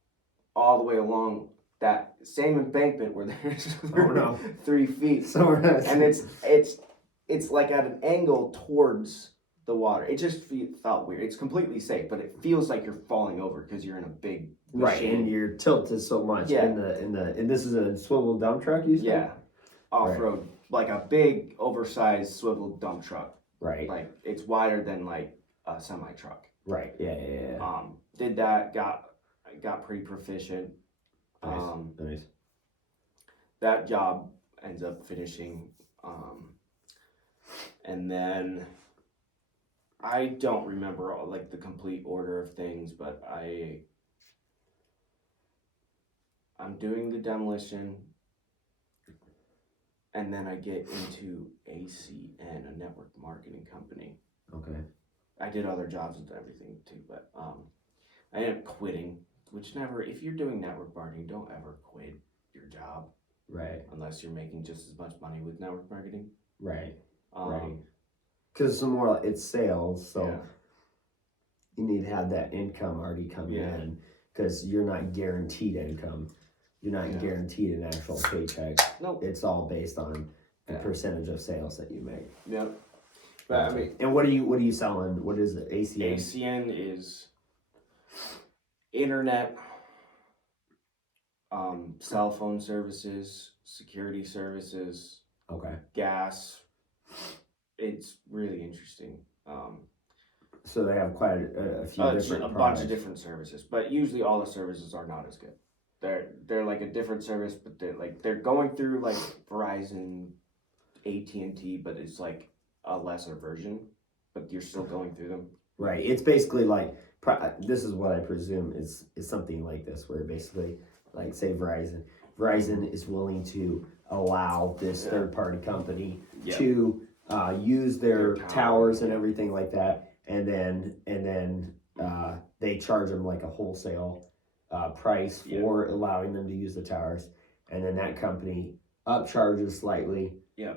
all the way along that same embankment where there's 3 feet. So and it's at an angle towards the water. It just felt weird. It's completely safe, but it feels like you're falling over because you're in a big machine. Right, and you're tilted so much. Yeah. And this is a swivel dump truck, you said? Yeah, off-road, a big oversized swivel dump truck. Right. It's wider than a semi truck. Right. Yeah. Did that. Got pretty proficient. Nice. That job ends up finishing, and then I don't remember all the complete order of things, but I'm doing the demolition, and then I get into ACN, a network marketing company. Okay. I did other jobs and everything too, but I ended up quitting. Which if you're doing network marketing, don't ever quit your job. Right. Unless you're making just as much money with network marketing. Right. Right. Because it's sales, so you need to have that income already come in. Because you're not guaranteed income. You're not guaranteed an actual paycheck. Nope. It's all based on the percentage of sales that you make. Yep. But and what are you selling? What is it? ACN? ACN is internet, cell phone services, security services, Okay. gas. It's really interesting. So they have quite a few different a bunch products. of different services, but usually all the services are not as good. They're like a different service, but they're going through like Verizon, AT&T, but it's like a lesser version. But you're still going through them. Right. It's basically like this is what I presume is something like this, where basically, like say Verizon is willing to allow this third party company to use their towers and everything like that, and then they charge them like a wholesale price for allowing them to use the towers, and then that company upcharges slightly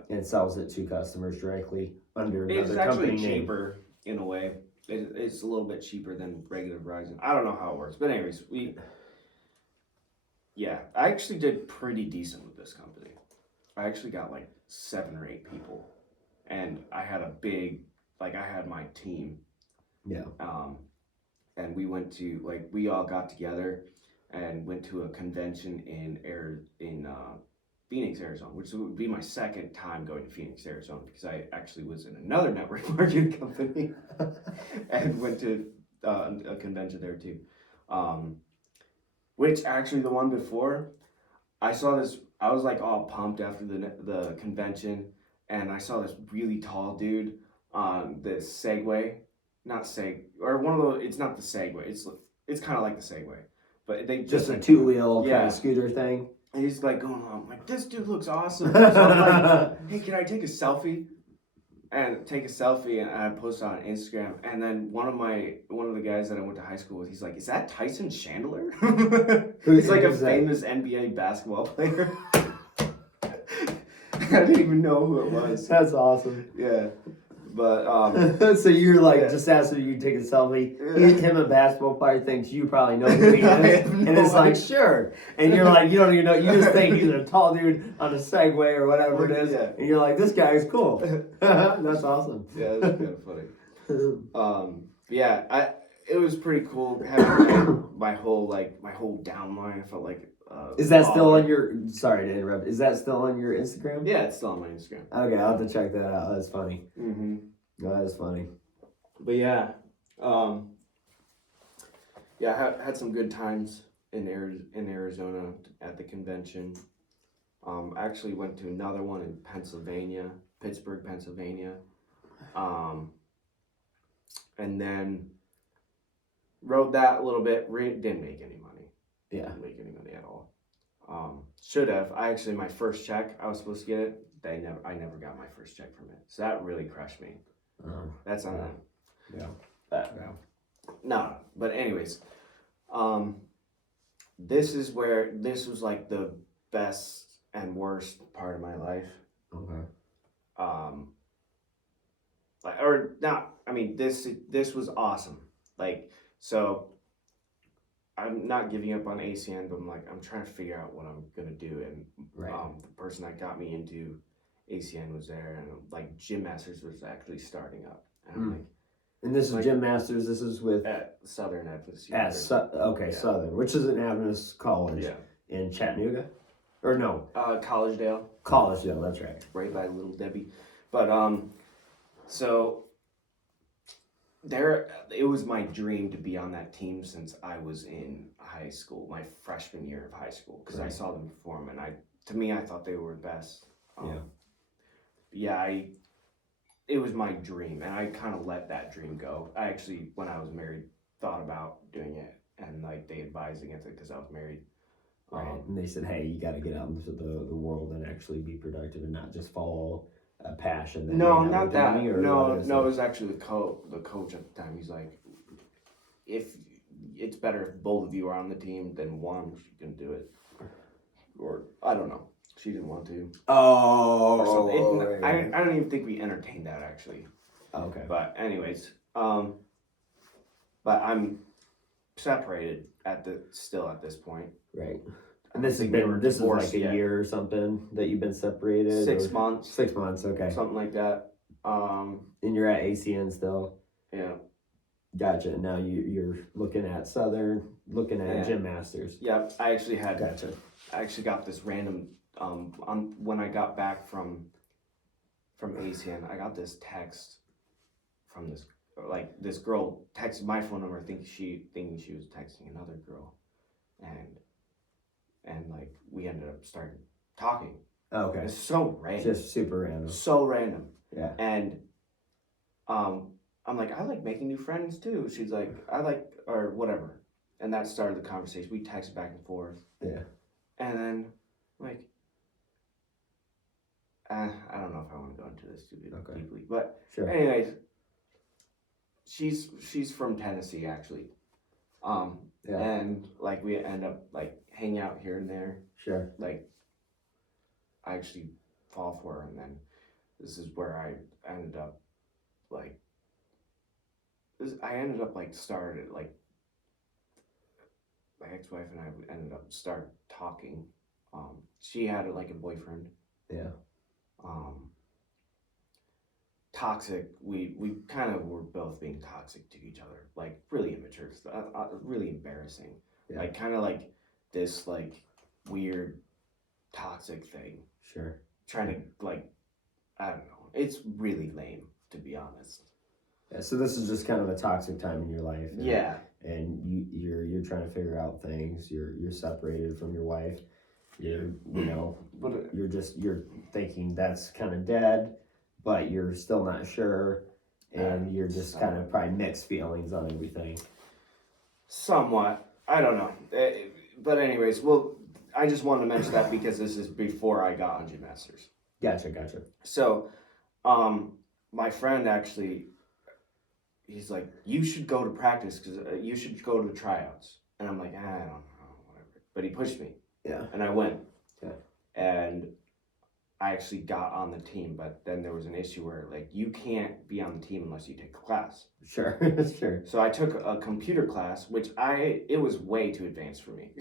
and sells it to customers directly under another company name. It's actually cheaper in a way. It's a little bit cheaper than regular Verizon. I don't know how it works, but anyways, I actually did pretty decent with this company. I actually got like 7 or 8 people, and I had I had my team. Yeah. And we went to we all got together and went to a convention in Phoenix, Arizona, which would be my second time going to Phoenix, Arizona, because I actually was in another network marketing company and went to a convention there too. Which actually the one before, I saw this. I was like all pumped after the convention, and I saw this really tall dude on this Segway, or one of those. It's not the Segway. It's kind of like the Segway, but they just a 2-wheel kind of scooter thing. And he's like going on, like, this dude looks awesome. So I'm like, hey, can I take a selfie? And I posted on Instagram. And then one of the guys that I went to high school with, he's like, is that Tyson Chandler? He's like a famous NBA basketball player. I didn't even know who it was. That's awesome. Yeah. But so you're like just asking you to take a selfie. Him, a basketball player, thinks you probably know who he is, and it's like sure. And you're like, you don't even know. You just think he's a tall dude on a Segway or whatever it is, and you're like, this guy is cool. That's awesome. Yeah, that's kind of funny. It was pretty cool having my whole downline. I felt like. Is that still on your? Sorry to interrupt. Is that still on your Instagram? Yeah, it's still on my Instagram. Okay, I'll have to check that out. That's funny. Mm-hmm. That is funny. But I had some good times in Arizona at the convention. I actually went to another one in Pittsburgh, Pennsylvania, and then rode that a little bit. Didn't make any money. Yeah. Didn't make any money at all. Should have. My first check, I was supposed to get it. I never got my first check from it. So that really crushed me. That's on them. Yeah. No, but anyways, this was like the best and worst part of my life. Okay. This was awesome. So I'm not giving up on ACN, but I'm trying to figure out what I'm gonna do. And the person that got me into ACN was there, and Gym Masters was actually starting up, and I'm like. And this is Gym Masters. This is with at Southern Adventist. Southern, which is an Adventist college in Chattanooga, or no? Collegedale. Collegedale, that's right. Right by Little Debbie, but so there, it was my dream to be on that team since I was in high school, my freshman year of high school, because I saw them perform, and I thought they were the best. It was my dream, and I kind of let that dream go. I actually, when I was married, thought about doing it, and they advised against it because I was married. Right, and they said, hey, you got to get out into the world and actually be productive and not just follow a passion. No, not that. No, it was actually the coach at the time. He's like, if it's better if both of you are on the team than one, you can do it. Or, I don't know. She didn't want to. Oh. I don't even think we entertained that, actually. Okay. But anyways, but I'm separated still at this point. Right. And this is like a year or something that you've been separated? 6 months. 6 months, okay. Something like that. And you're at ACN still? Yeah. Gotcha. Now you're looking at Southern, looking at Yeah. Gym Masters. Yeah, I actually Gotcha. got this random on when I got back from ASEAN, I got this text from this girl texted my phone number thinking she was texting another girl, and like we ended up starting talking. Okay. It's so random. Just super random. So random. Yeah. And I'm like, I like making new friends too. She's like, I like, or whatever. And that started the conversation. We texted back and forth. Yeah. And then, like, I don't know if I want to go into this too deeply. But sure. Anyways, she's from Tennessee, actually. Yeah. And, like, we end up, like, hanging out here and there. Sure. Like, I actually fall for her, and then this is where I ended up, like, started, like, my ex-wife and I ended up talking. She had, like, a boyfriend. Yeah. Toxic. We kind of were both being toxic to each other, like, really immature, really embarrassing. Yeah. Like, kind of like this, like, weird toxic thing. Sure. Trying to, like, I don't know. It's really lame, to be honest. Yeah, so this is just kind of a toxic time in your life. And, yeah. And you're trying to figure out things. You're separated from your wife. You're thinking that's kind of dead, but you're still not sure, and you're just kind of probably mixed feelings on everything. Somewhat. I don't know. But anyways, well, I just wanted to mention that because this is before I got on Gym Masters. Gotcha. So, my friend actually, he's like, you should go to practice because you should go to the tryouts. And I'm like, I don't know, whatever. But he pushed me. Yeah. And I went. Yeah. And I actually got on the team, but then there was an issue where, like, you can't be on the team unless you take a class. Sure. So I took a computer class, which it was way too advanced for me.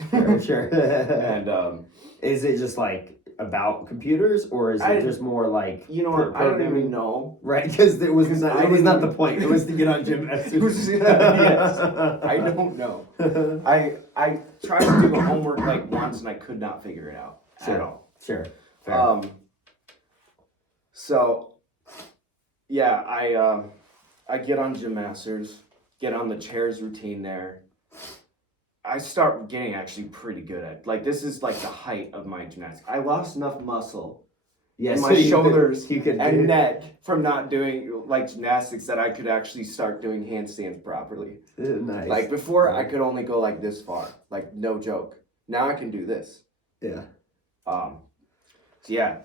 Sure. And is it just like about computers, or is it just more like I don't even know. Right, because it was not the point. It was to get on Gym Masters. Yes, I don't know. I tried to do homework like once and I could not figure it out at all. Sure. Fair. So yeah, I get on Gym Masters, get on the chairs routine there. I start getting actually pretty good at, like, this is like the height of my gymnastics. I lost enough muscle in my shoulders and neck from not doing, like, gymnastics that I could actually start doing handstands properly. Nice. Like, before I could only go like this far, like, no joke. Now I can do this. Yeah. So yeah,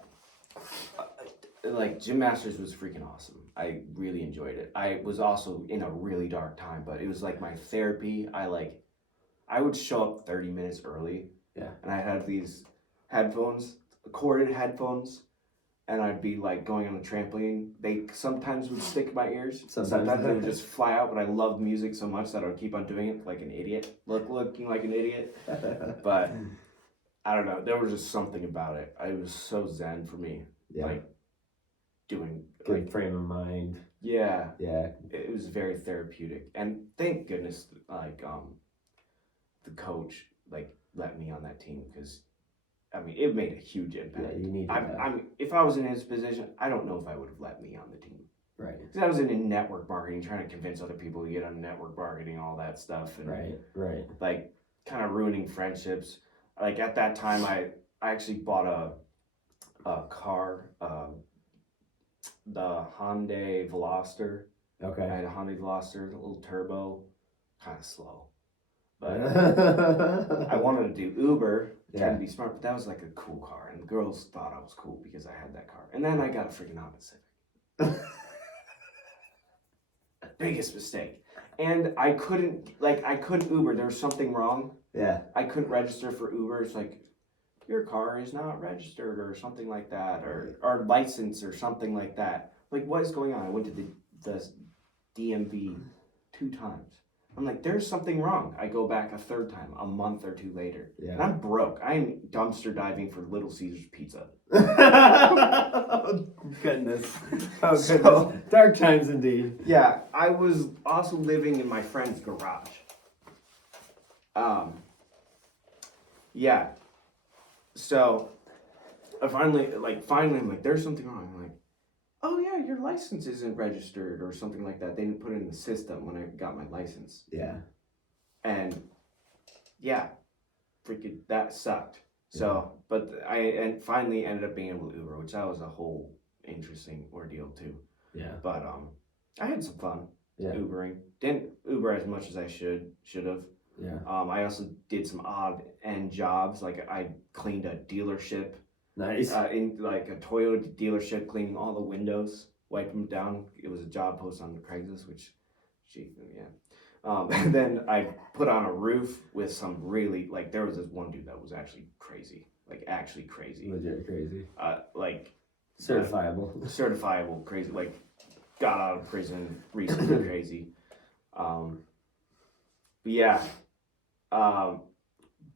like, Gym Masters was freaking awesome. I really enjoyed it. I was also in a really dark time, but it was like my therapy. I would show up 30 minutes early. Yeah. And I had these headphones, corded headphones, and I'd be, like, going on the trampoline. They sometimes would stick in my ears. Sometimes they would just fly out, but I loved music so much that I would keep on doing it like an idiot, looking like an idiot. But I don't know. There was just something about it. It was so zen for me. Yeah. Like, doing good frame of mind. Yeah. Yeah. It was very therapeutic. And thank goodness, like, the coach, like, let me on that team because, I mean, it made a huge impact. Yeah, you need that. If I was in his position, I don't know if I would have let me on the team. Right. Because I was in network marketing, trying to convince other people to get on network marketing, all that stuff. And right. Like, kind of ruining friendships. Like, at that time, I actually bought a car, the Hyundai Veloster. Okay. I had a Hyundai Veloster, a little turbo, kind of slow. But I wanted to do Uber, trying to be smart, but that was like a cool car, and the girls thought I was cool because I had that car. And then I got a freaking Honda Civic. Biggest mistake. And I couldn't Uber. There was something wrong. Yeah. I couldn't register for Uber. It's like, your car is not registered or something like that, or licensed or something like that. Like, what is going on? I went to the DMV 2 times. I'm like, there's something wrong. I go back a third time, a month or two later. Yeah. And I'm broke. I'm dumpster diving for Little Caesars pizza. Oh, goodness. Oh, goodness. So, dark times indeed. Yeah, I was also living in my friend's garage. Yeah. So, I finally, I'm like, there's something wrong. I'm like, oh yeah, your license isn't registered or something like that. They didn't put it in the system when I got my license. Yeah. And yeah, freaking that sucked. So, but I finally ended up being able to Uber, which that was a whole interesting ordeal too. Yeah. But I had some fun Ubering. Didn't Uber as much as I should have. Yeah. I also did some odd end jobs, like I cleaned a dealership. Nice. In like a Toyota dealership, cleaning all the windows, wiping them down. It was a job post on Craigslist, which, and then I put on a roof with some really, like, there was this one dude that was actually crazy. Legit crazy. Certifiable. Certifiable crazy. Like, got out of prison recently crazy. But yeah.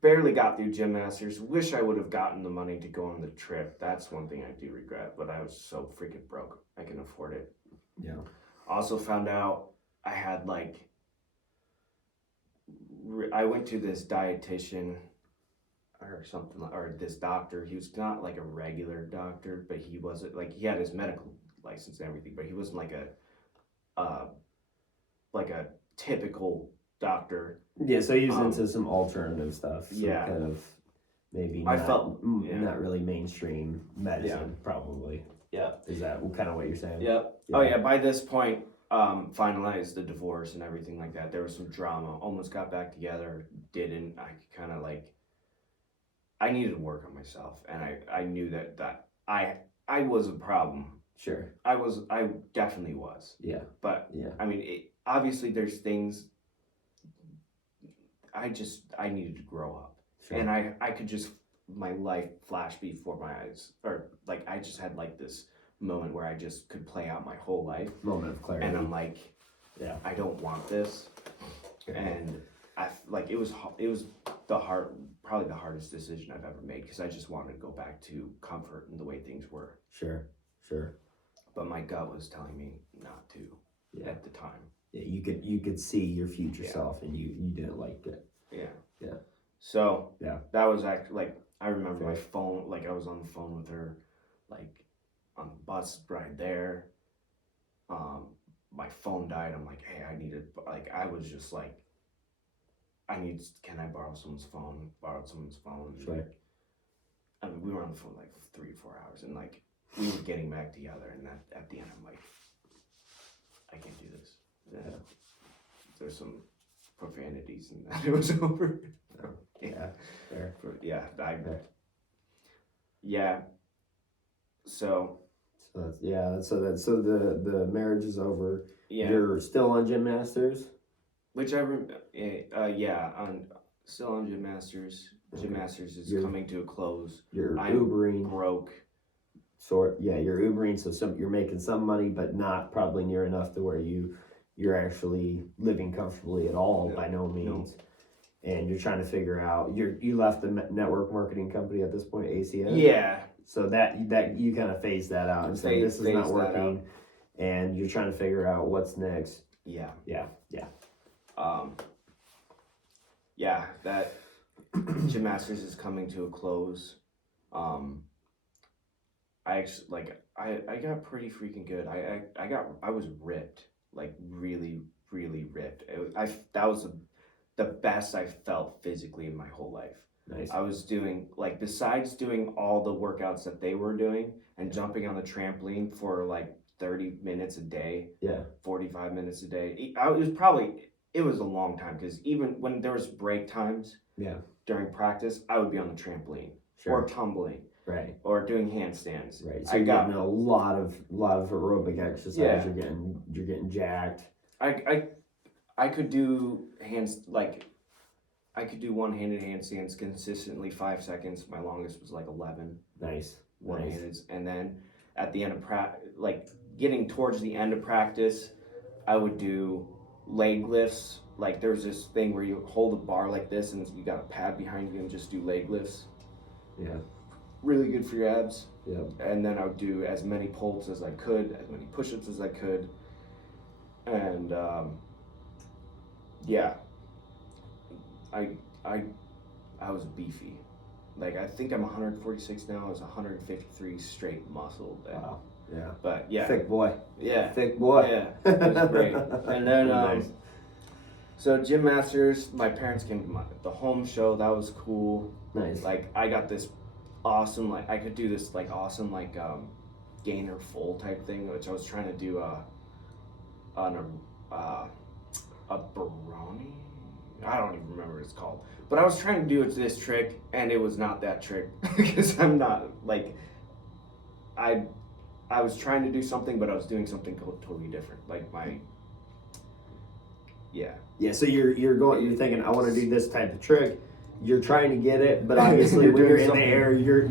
Barely got through Gym Masters. Wish I would have gotten the money to go on the trip. That's one thing I do regret, but I was so freaking broke. I can afford it. Yeah. Also found out I had I went to this dietitian or something, or this doctor. He was not like a regular doctor, but he wasn't he had his medical license and everything, but he wasn't like a typical doctor. Yeah, so he was into some alternative stuff. Yeah. Kind of maybe not really mainstream medicine, probably. Yeah. Is that kind of what you're saying? Yep. Yeah. Oh, yeah. By this point, finalized the divorce and everything like that. There was some drama. Almost got back together. Didn't. I kind of I needed to work on myself. And I knew that I was a problem. Sure. I definitely was. Yeah. But, I mean, obviously there's things... I needed to grow up. Sure. And I could just, my life flashed before my eyes. Or, I just had, this moment where I just could play out my whole life. Moment of clarity. And I'm like, I don't want this. And, it was probably the hardest decision I've ever made. Because I just wanted to go back to comfort and the way things were. Sure. But my gut was telling me not to at the time. Yeah, you could see your future self, and you didn't like it. Yeah. So that was actually I remember my phone. I was on the phone with her, on the bus ride there. My phone died. I'm like, hey, I needed. I was just can I borrow someone's phone? Borrowed someone's phone. Sure. I mean, we were on the phone 3 or 4 hours, and we were getting back together. And at the end, I'm like, I can't do this. Yeah. There's some profanities and that it was over. Yeah. Fair. But So So the marriage is over. Yeah. You're still on Gym Masters? Still on Gym Masters. Gym Masters is coming to a close. I'm Ubering. Broke. So you're Ubering, so you're making some money, but not probably near enough to where you're actually living comfortably at all, by no means. No. And you're trying to figure out, you left the network marketing company at this point, ACS? Yeah. So that you kind of phase that out and say, this is not working, and you're trying to figure out what's next. Yeah. That Gym Masters is coming to a close. I actually, I got pretty freaking good. I was ripped, really, really ripped. That was the best I felt physically in my whole life. Nice. I was doing, besides doing all the workouts that they were doing and jumping on the trampoline for 30 minutes a day, 45 minutes a day. It was a long time, because even when there was break times during practice, I would be on the trampoline or tumbling. Right. Or doing handstands. Right. So you're getting a lot of aerobic exercise. Yeah. You're getting jacked. I could do I could do one-handed handstands consistently 5 seconds. My longest was 11. Nice. One-handed. And then at the end of getting towards the end of practice, I would do leg lifts, like there's this thing where you hold a bar like this and you got a pad behind you and just do leg lifts. Yeah. Really good for your abs. Yeah. And then I would do as many pulls as I could, as many push-ups as I could. And yeah, I was beefy. Like I think I'm 146 now. I was 153 straight muscle. Wow. Yeah. But yeah. Thick boy. Yeah. Thick boy. Yeah. It was great. And then Nice. so Gym Masters, my parents came to the home show. That was cool. Nice. Like I got this awesome, like I could do this like awesome like gainer full type thing, which I was trying to do on a Baroni. I don't even remember what it's called. But I was trying to do this trick, and it was not that trick because I'm not like I was trying to do something, but I was doing something totally different. Like yeah. So you're thinking, I want to do this type of trick. You're trying to get it, but obviously when you're in the air, you're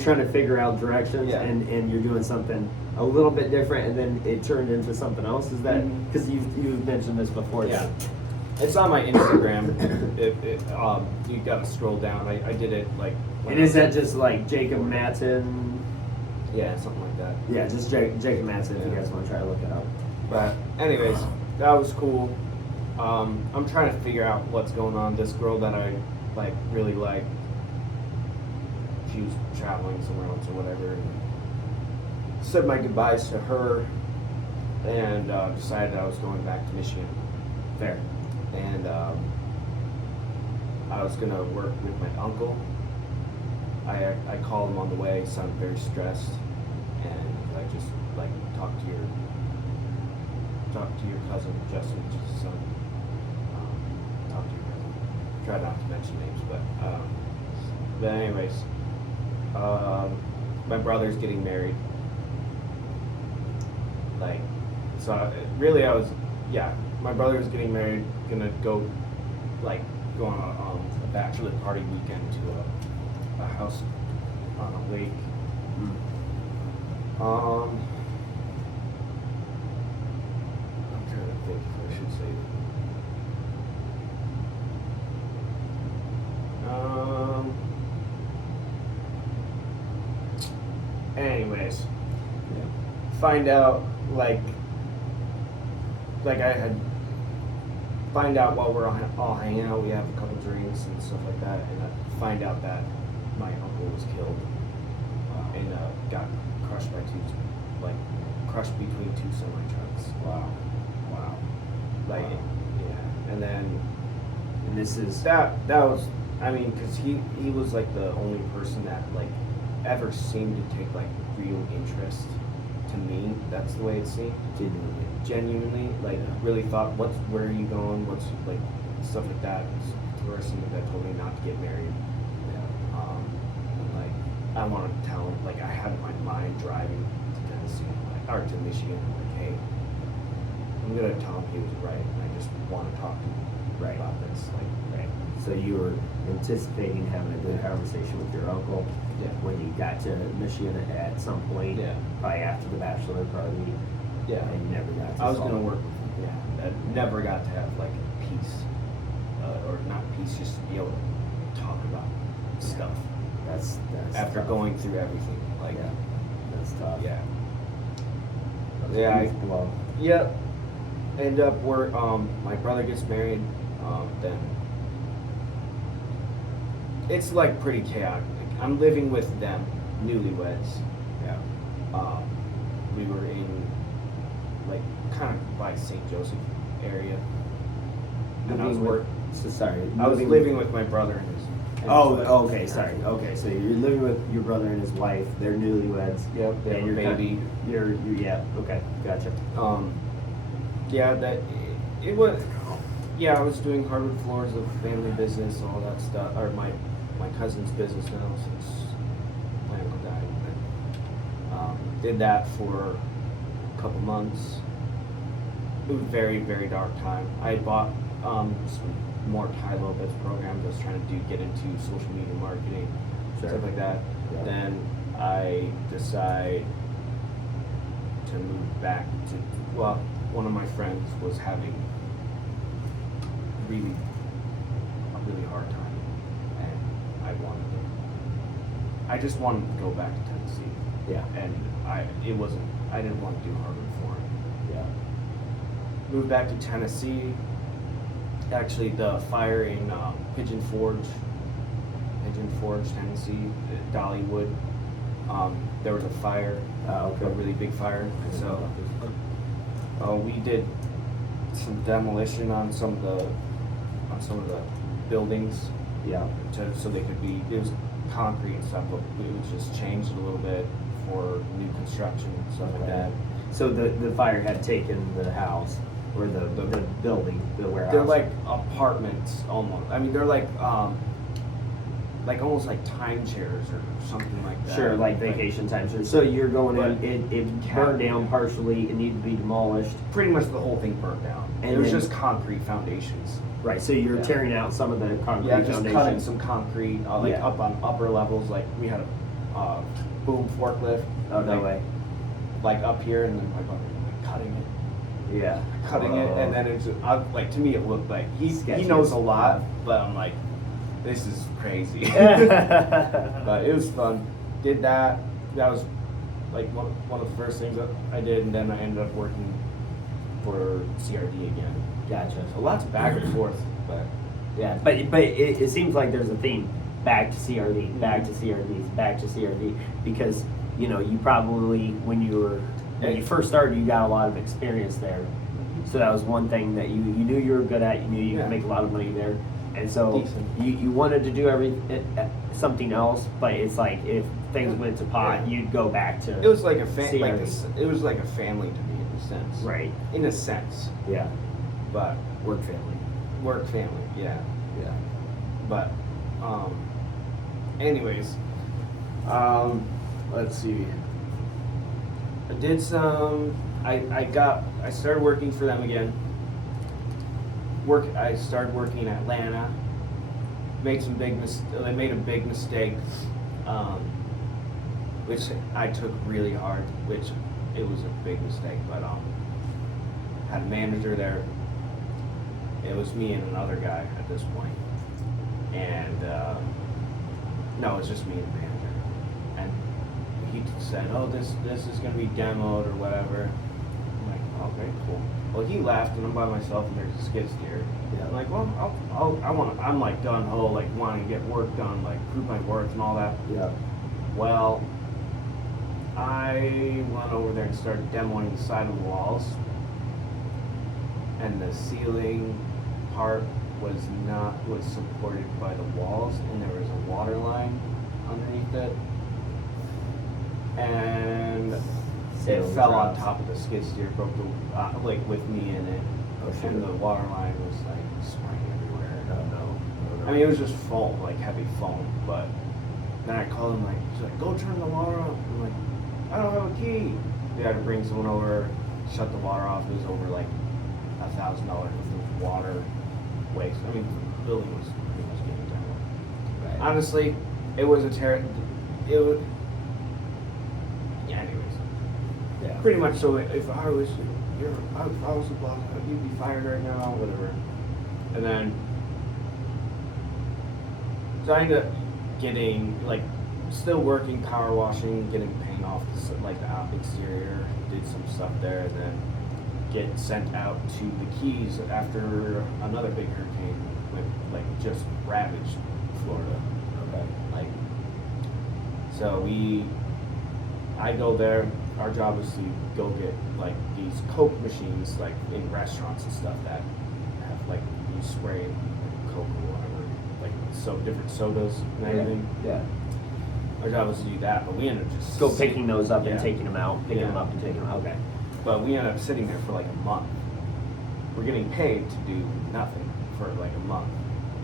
trying to figure out directions, and you're doing something a little bit different, and then it turned into something else. Is that because you've mentioned this before? Yeah. It's on my Instagram. You gotta scroll down. I did it like. And is that just like Jacob Mattson? Yeah, something like that. Yeah, just Jacob Mattson. If you guys want to try to look it up. But anyways, that was cool. I'm trying to figure out what's going on. This girl that I really like, she was traveling somewhere else or whatever. And said my goodbyes to her, and decided I was going back to Michigan. Fair. And I was gonna work with my uncle. I called him on the way, sounded very stressed, and I just like talk to your cousin Justin, which is his son. Talk to your cousin. Try not to mention names, but anyways, my brother's getting married. Like, so my brother was getting married, gonna go on a bachelor party weekend to a house on a lake. I'm trying to think if I should say anyways, find out find out while we're all hanging out, we have a couple drinks and stuff like that, and I find out that my uncle was killed and got crushed between two semi trucks. Wow. Yeah, and then this is that was, I mean, because he was like the only person that ever seemed to take real interest to me. That's the way it seemed. Genuinely, really thought, where are you going? What's stuff like that. The person that told me not to get married. I wanted to tell him, I had in my mind driving to Tennessee, or to Michigan, hey, I'm gonna tell him he was right, and I just want to talk to him about this. So you were anticipating having a good conversation with your uncle when you got to Michigan at some point, probably after the bachelor party. Yeah. And you never got to I was going to work with him. Yeah. I never got to have peace, or not peace, just to be able to talk about stuff. That's after tough. Going through everything. That's tough. Yeah. That's Yep. End up where my brother gets married, then it's pretty chaotic. I'm living with them, newlyweds. Yeah. We were in kind of by St. Joseph area. And I was living with my brother and his okay, sorry. Okay, so you're living with your brother and his wife. They're newlyweds. Yep, they have a baby. Okay, gotcha. It was. Yeah, I was doing hardwood floors of family business, all that stuff, or my cousin's business now since my uncle died. Did that for a couple months. It was a very, very dark time. I bought some more Tai Lopez programs. I was trying to get into social media marketing, stuff like that. Yeah. Then I decide to move back to, one of my friends was having really hard time, and I just wanted to go back to Tennessee. Yeah. And I didn't want to do Harvard for it. Yeah. Moved back to Tennessee. Actually, the fire in Pigeon Forge, Tennessee, Dollywood. There was a fire, Okay. a really big fire, and so we did some demolition on some of the buildings. Yeah. So they could be. It was concrete and stuff, but it was just changed a little bit for new construction and stuff like that. So the fire had taken the house or the building, the warehouse. They're like apartments almost. I mean, they're like almost like timeshares or something like that. Sure, like vacation timeshares. So you're going in. It burned down partially. It needed to be demolished. Pretty much the whole thing burned down. And it was then, just concrete foundations. Right. So you're tearing out some of the concrete just foundations. cutting some concrete, up on upper levels. Like we had a boom forklift. Oh, no way. Like up here, and then my brother cutting it. Yeah. Cutting it, and then it's like, to me it looked like he knows a lot, but I'm like, this is crazy. But it was fun. Did that. That was like one of the first things that I did, and then I ended up working for CRD again. Gotcha. So lots of back and forth, but yeah. But it seems like there's a theme: back to CRD, back to CRD, back to CRD, because you probably when you first started, you got a lot of experience there. So that was one thing that you knew you were good at. You knew you could make a lot of money there, and so you wanted to do something else. But it's like if things went to pot, you'd go back to. It was like it was like a family to me in a sense. Right. In a sense. Yeah. But Work family. Yeah. Yeah. But anyways, let's see. I did some. I started working for them again. I started working in Atlanta. They made a big mistake, which I took really hard. Which it was a big mistake, but had a manager there. It was me and another guy at this point, and no, it was just me and the manager. And he said, "Oh, this is gonna be demoed or whatever." I'm like, "Okay, cool." Well, he left, and I'm by myself, and there's a skid steer. Yeah. I'm like, "Well, I'm like gung ho, like wanting to get work done, like prove my worth and all that." Yeah. Well, I went over there and started demoing the side of the walls, and the ceiling part was supported by the walls, and there was a water line underneath it, and it fell on top of the skid steer, broke the like with me in it, and the water line was like spraying everywhere. Oh no. I mean, it was just foam, like heavy foam. But then I called him, like, he's like, "Go turn the water off." I'm like, "I don't have a key." They had to bring someone over, shut the water off. It was over like $1,000 worth of water waste. I mean, the building was pretty much getting done. Right. Honestly, it was a anyways. Yeah. Pretty much. So if I was the boss, you'd be fired right now, whatever. And then, so I ended up getting, like, still working, power washing, getting paint off the exterior, did some stuff there, and then get sent out to the Keys after another big hurricane just ravaged Florida. Okay. So I go there. Our job is to go get like these Coke machines, like in restaurants and stuff that have like you spray Coke or whatever, like different sodas and everything. Yeah. Our job was to do that, but we ended up just picking those up and taking them out, picking them up and taking them out. Okay. But we ended up sitting there for like a month. We're getting paid to do nothing for like a month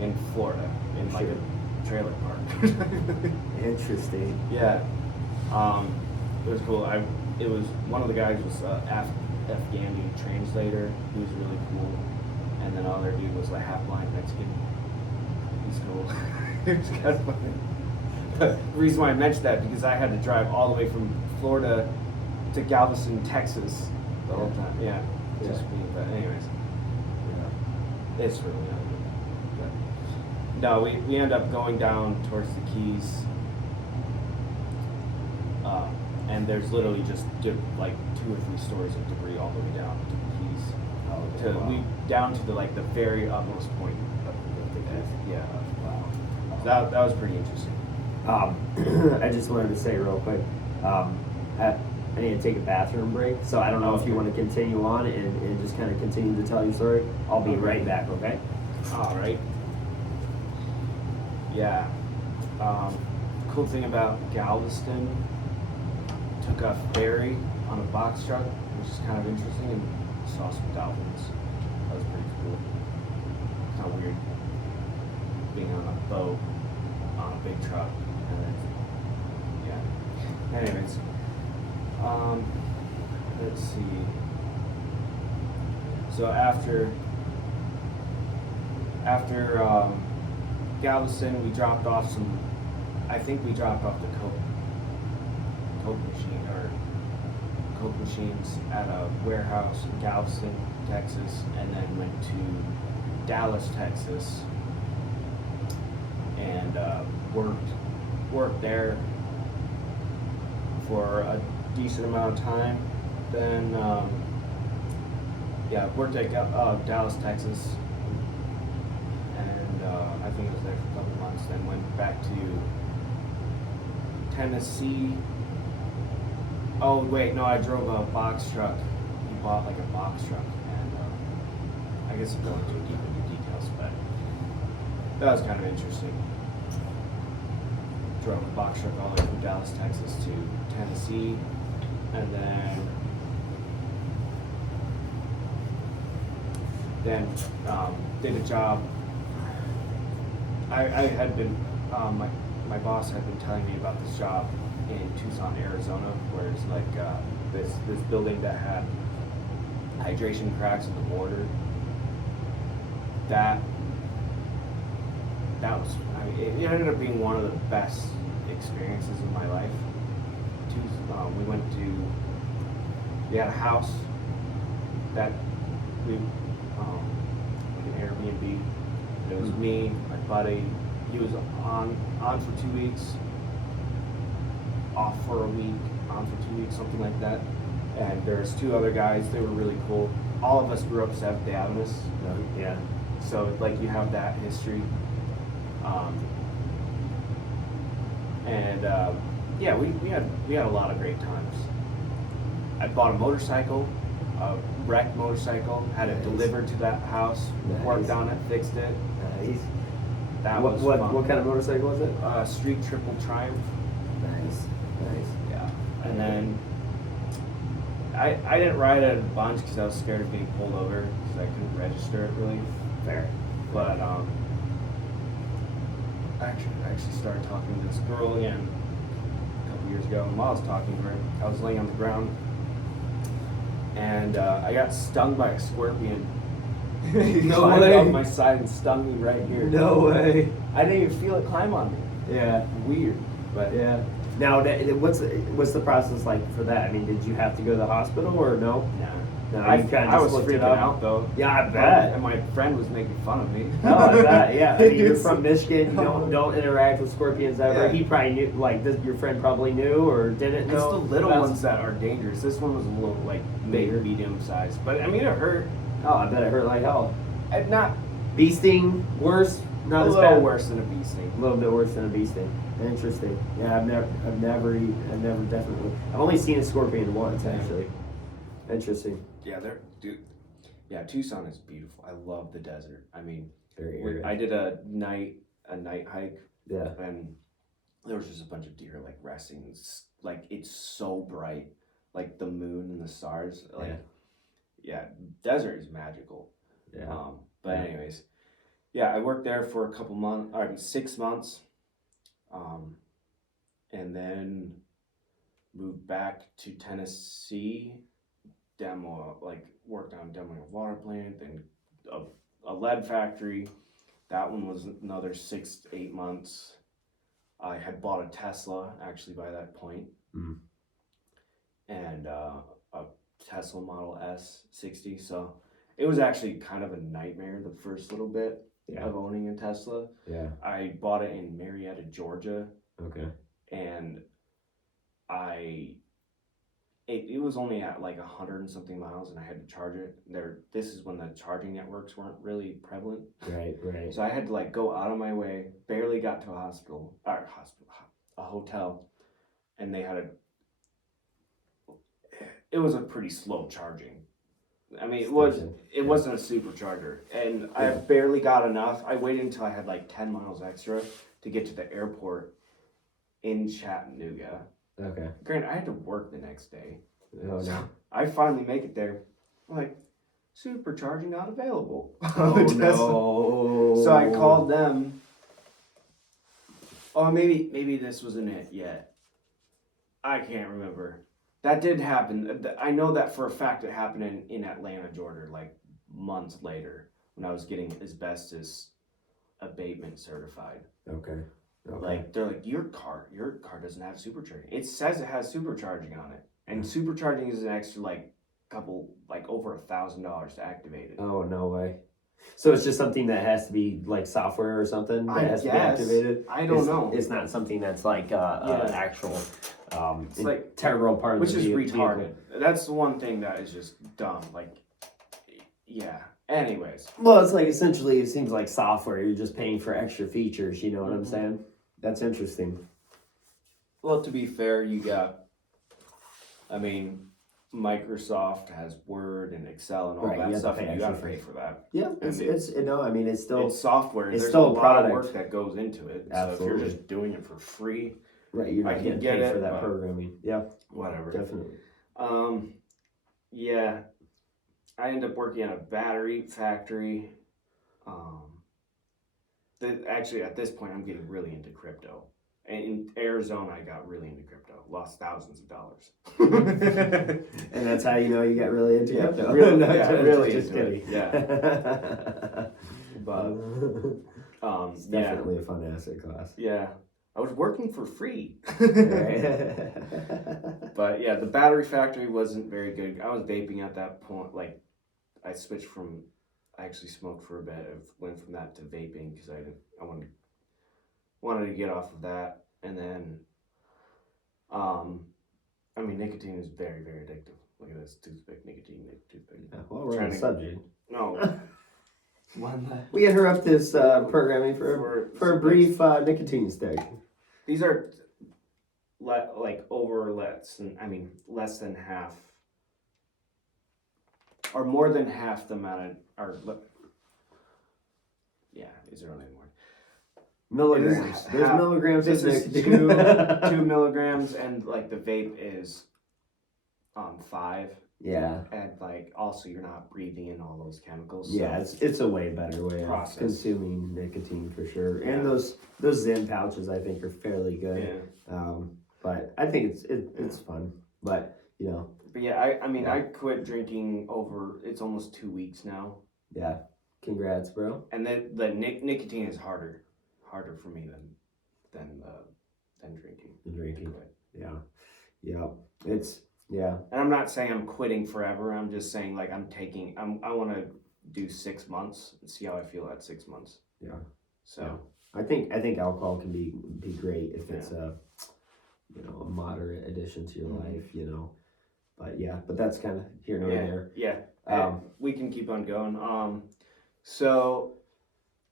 in Florida in like a trailer park. Interesting. Yeah. It was cool. It was one of the guys was Afghani translator. He was really cool, and then the other dude was like half blind Mexican. He's cool. It was kind of funny. The reason why I mentioned that because I had to drive all the way from Florida to Galveston, Texas, the whole time. Yeah. Just me. But anyways. It's really not good. But no, we end up going down towards the Keys, and there's literally just like 2 or 3 stories of debris all the way down to the Keys. We down to the very utmost point of the Keys. Yeah. Wow. That was pretty interesting. I just wanted to say real quick, I need to take a bathroom break, so I don't know if you want to continue on and just kind of continue to tell your story. I'll be right back, okay? All right. Yeah. Cool thing about Galveston, took a ferry on a box truck, which is kind of interesting, and saw some dolphins. That was pretty cool. Kind of weird being on a boat on a big truck, and then yeah. Anyways, let's see. So after Galveston, we dropped off some. I think we dropped off the Coke machines at a warehouse in Galveston, Texas, and then went to Dallas, Texas, and worked there for a decent amount of time. Then worked at Dallas, Texas, and I think I was there for a couple of months. Then went back to Tennessee. Oh wait, no, I drove a box truck. He bought like a box truck, and I guess I'm going too deep into details, but that was kind of interesting. Drove a box truck all the way from Dallas, Texas to Tennessee, and then did a job. I had been my boss had been telling me about this job in Tucson, Arizona, where it's like this building that had hydration cracks in the mortar. That was, it ended up being one of the best experiences of my life. We had a house that we like an Airbnb. It was me, my buddy. He was on for 2 weeks, off for a week, on for 2 weeks, something like that. And there's 2 other guys. They were really cool. All of us grew up Seventh-day Adventists. Yeah. So like you have that history. We had a lot of great times. I bought a motorcycle, a wrecked motorcycle, had it delivered to that house, worked on it, fixed it. Nice. That was fun. What kind of motorcycle was it? Street Triple Triumph. Nice. Yeah. And then I didn't ride it a bunch because I was scared of being pulled over because I couldn't register it really. Fair. But I actually started talking to this girl again a couple years ago, and while I was talking to her, I was laying on the ground, and I got stung by a scorpion. No climbed way. up my side and stung me right here. No way. I didn't even feel it climb on me. Yeah. Weird, but Yeah. Now, what's the process like for that? I mean, did you have to go to the hospital or no? nah. No, I you kinda I just was looked it freaking up? out though. Yeah, I bet. And my friend was making fun of me. Oh, I bet. Yeah. I mean, you're from Michigan. You don't interact with scorpions ever. Yeah. He probably knew. Like, your friend probably knew or didn't It's know. the little about- ones that are dangerous. This one was a little like bigger, medium size, but I mean it hurt. Oh, I bet it hurt like hell. And not Bee sting, worse. Not a as little bad. worse than a bee sting. A little bit worse than a bee sting. Interesting. Yeah, I've never definitely. I've only seen a scorpion once Yeah. actually. Interesting. Yeah, yeah, Tucson is beautiful. I love the desert. I mean, Very arid. I did a night hike, Yeah. and there was just a bunch of deer like resting. It's so bright, like the moon and the stars. Like, yeah, desert is magical. Yeah. But anyways, yeah, I worked there for a couple months, 6 months, and then moved back to Tennessee. Worked on demoing a water plant, then a lead factory. That one was another 6 to 8 months. I had bought a Tesla actually by that point, and a Tesla Model S 60. So it was actually kind of a nightmare the first little bit Yeah. of owning a Tesla. Yeah. I bought it in Marietta, Georgia, Okay. and it was only at like 100 and something miles, and I had to charge it. This is when the charging networks weren't really prevalent. Right. So I had to like go out of my way. Barely got to a hotel, and it was a pretty slow charging. I mean, it wasn't a supercharger, and I barely got enough. I waited until I had like 10 miles extra to get to the airport in Chattanooga. Okay. Granted, I had to work the next day. Oh no. I finally make it there. I'm like, supercharging not available. Oh no. So I called them. Oh, maybe this wasn't it yet. I can't remember. That did happen. I know that for a fact it happened in Atlanta, Georgia, like months later when I was getting asbestos abatement certified. Okay. Like they're like, your car doesn't have supercharging. It says it has supercharging on it, and supercharging is an extra like over $1,000 to activate it. Oh no way. So it's just something that has to be like software or something that has to be activated. I don't know. It's not something that's like actual it's like integral part of which the is retarded. vehicle. That's the one thing that is just dumb. Like, yeah. Anyways. Well, it's like essentially it seems like software. You're just paying for extra features. You know what I'm saying? That's interesting. Well, to be fair, Microsoft has Word and Excel and all that stuff, and you gotta pay for that. Yeah, it's still it's software. It's There's still a lot product. of work that goes into it. Absolutely. So if you're just doing it for free, right, you're not getting paid for that programming. Yeah, whatever. Definitely. Yeah, I ended up working at a battery factory. Actually, at this point, I'm getting really into crypto. And in Arizona, I got really into crypto. Lost thousands of dollars. And that's how you know you got really into crypto. Really just into kidding. it. Yeah. But it's definitely a fun asset class. Yeah. I was working for free. Right. But yeah, the battery factory wasn't very good. I was vaping at that point. Like, I actually smoked for a bit. I went from that to vaping because I wanted to get off of that. And then, nicotine is very, very addictive. Look at this toothpick, nicotine toothpick. Yeah, well, we're on the subject. No. We interrupt this programming for a brief nicotine stick. These are less than half, or more than half the amount of, is there only more? Milligrams. There's milligrams. This is nicotine. 2 milligrams, and like the vape is 5. Yeah. And like also you're not breathing in all those chemicals. Yeah, so it's a way better way of consuming nicotine for sure. Yeah. And those Zen pouches I think are fairly good. Yeah. But I think it's fun. But you know. But yeah, I quit drinking it's almost 2 weeks now. Yeah. Congrats, bro. And then the nicotine is harder for me than drinking. Drinking. Yeah. Yeah. Yeah. And I'm not saying I'm quitting forever. I'm just saying like I want to do 6 months and see how I feel at 6 months. Yeah. So yeah. I think alcohol can be great if it's a moderate addition to your life, but that's kind of here nor there. Yeah. We can keep on going. So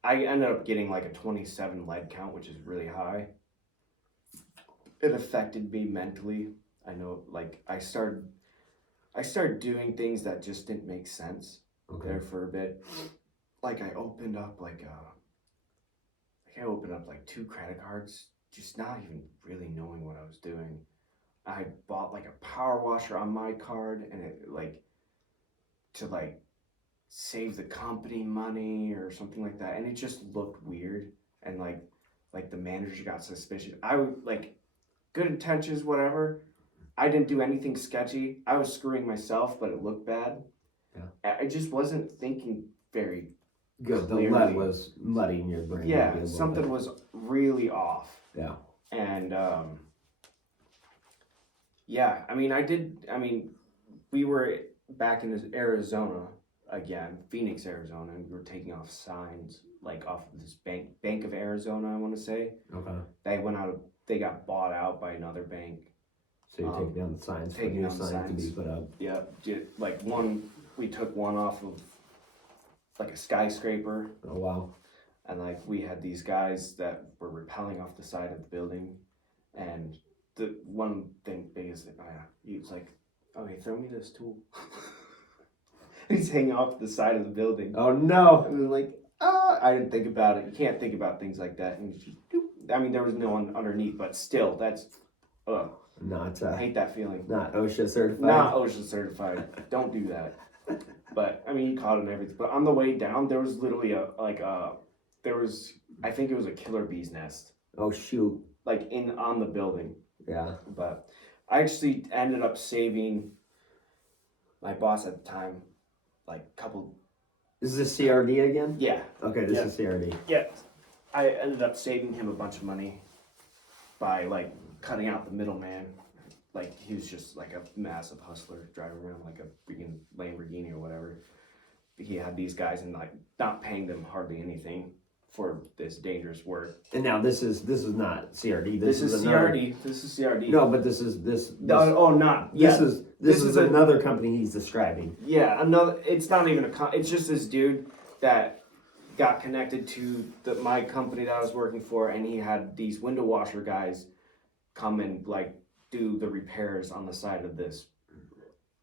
I ended up getting like a 27 lead count, which is really high. It affected me mentally. I know, like I started doing things that just didn't make sense there for a bit. Like I opened up like 2 credit cards, just not even really knowing what I was doing. I bought like a power washer on my card, and it to save the company money or something like that, and it just looked weird, and like the manager got suspicious. I would good intentions, whatever. I didn't do anything sketchy. I was screwing myself, but it looked bad. Yeah. I just wasn't thinking very good. Clearly. The lead was muddying your brain. Yeah, something was really off. Yeah. And we were back in Arizona, again, Phoenix, Arizona, and we were taking off signs like off of this Bank of Arizona, I want to say. Okay. They got bought out by another bank. So you're taking down the signs for taking new down the signs to be signs. put up. Yeah, like we took one off of like a skyscraper, Oh wow. and like we had these guys that were rappelling off the side of the building, and the one thing biggest thing, he was like, "Okay, throw me this tool." He's hanging off the side of the building. Oh no. I was like, I didn't think about it. You can't think about things like that. And just, I mean, there was no one underneath, but still, that's, Not I hate that feeling. not OSHA certified. Not OSHA certified. Don't do that. But I mean, he caught it and everything. But on the way down, there was literally I think it was a killer bee's nest, Oh shoot. like on the building. Yeah. But I actually ended up saving my boss at the time, like a couple. This is a CRD again? Yeah. Okay, this Yeah. is CRD. Yeah, I ended up saving him a bunch of money by like cutting out the middleman. Like he was just like a massive hustler driving around like a freaking Lamborghini or whatever. He had these guys and like not paying them hardly anything for this dangerous work. And now this is not CRD. This is another, CRD. This is CRD. No, but this No, oh, not. Yeah. This is another company he's describing. Yeah, another. It's not even it's just this dude that got connected to my company that I was working for, and he had these window washer guys come and like do the repairs on the side of this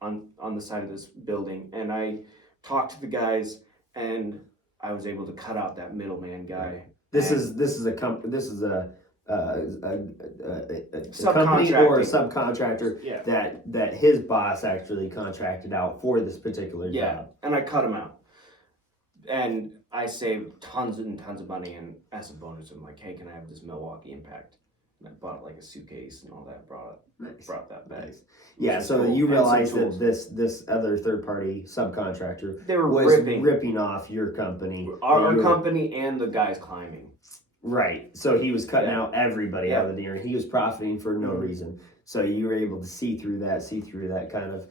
on the side of this building. And I talked to the guys, and I was able to cut out that middleman guy. This is a company Subcontracting. or a subcontractor Yeah. that his boss actually contracted out for this particular Yeah, job. and I cut him out. And I saved tons and tons of money, and as a bonus, I'm like, hey, can I have this Milwaukee Impact? And I bought like a suitcase and all that, brought that back. Nice. Yeah, so cool. you And realize some that tools. this other third party subcontractor They were was ripping ripping off your company. our And you were- company and the guys climbing. Right. So he was cutting Yeah. out everybody Yeah. out of the deer. He was profiting for no Mhm. reason. So you were able to see through that kind of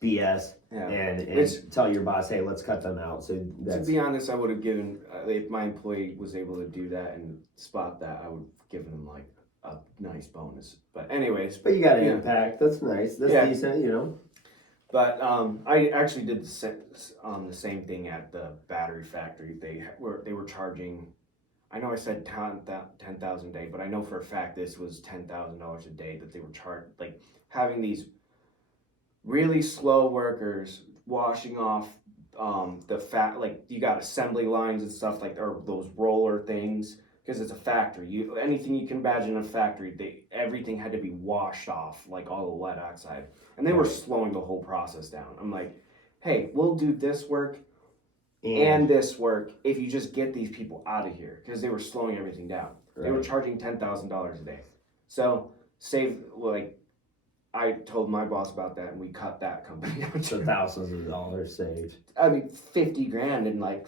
BS Yeah. and tell your boss, hey, let's cut them out. So To that's be honest, I would have given if my employee was able to do that and spot that, I would have given him like a nice bonus. But anyways, but you got an yeah. impact. That's nice. That's Yeah. decent, you know. But I actually did the same thing at the battery factory. They were charging. I know I said 10,000 a day, but I know for a fact this was $10,000 a day that they were charged. Like having these really slow workers washing off the fat. Like you got assembly lines and stuff like, or those roller things, because it's a factory. Anything you can imagine in a factory, everything had to be washed off, like all the lead oxide. And they were slowing the whole process down. I'm like, hey, we'll do this work and this work if you just get these people out of here, because they were slowing everything down. They were charging $10,000 a day. So I told my boss about that, and we cut that company down. So thousands of dollars saved. I mean, 50 grand in like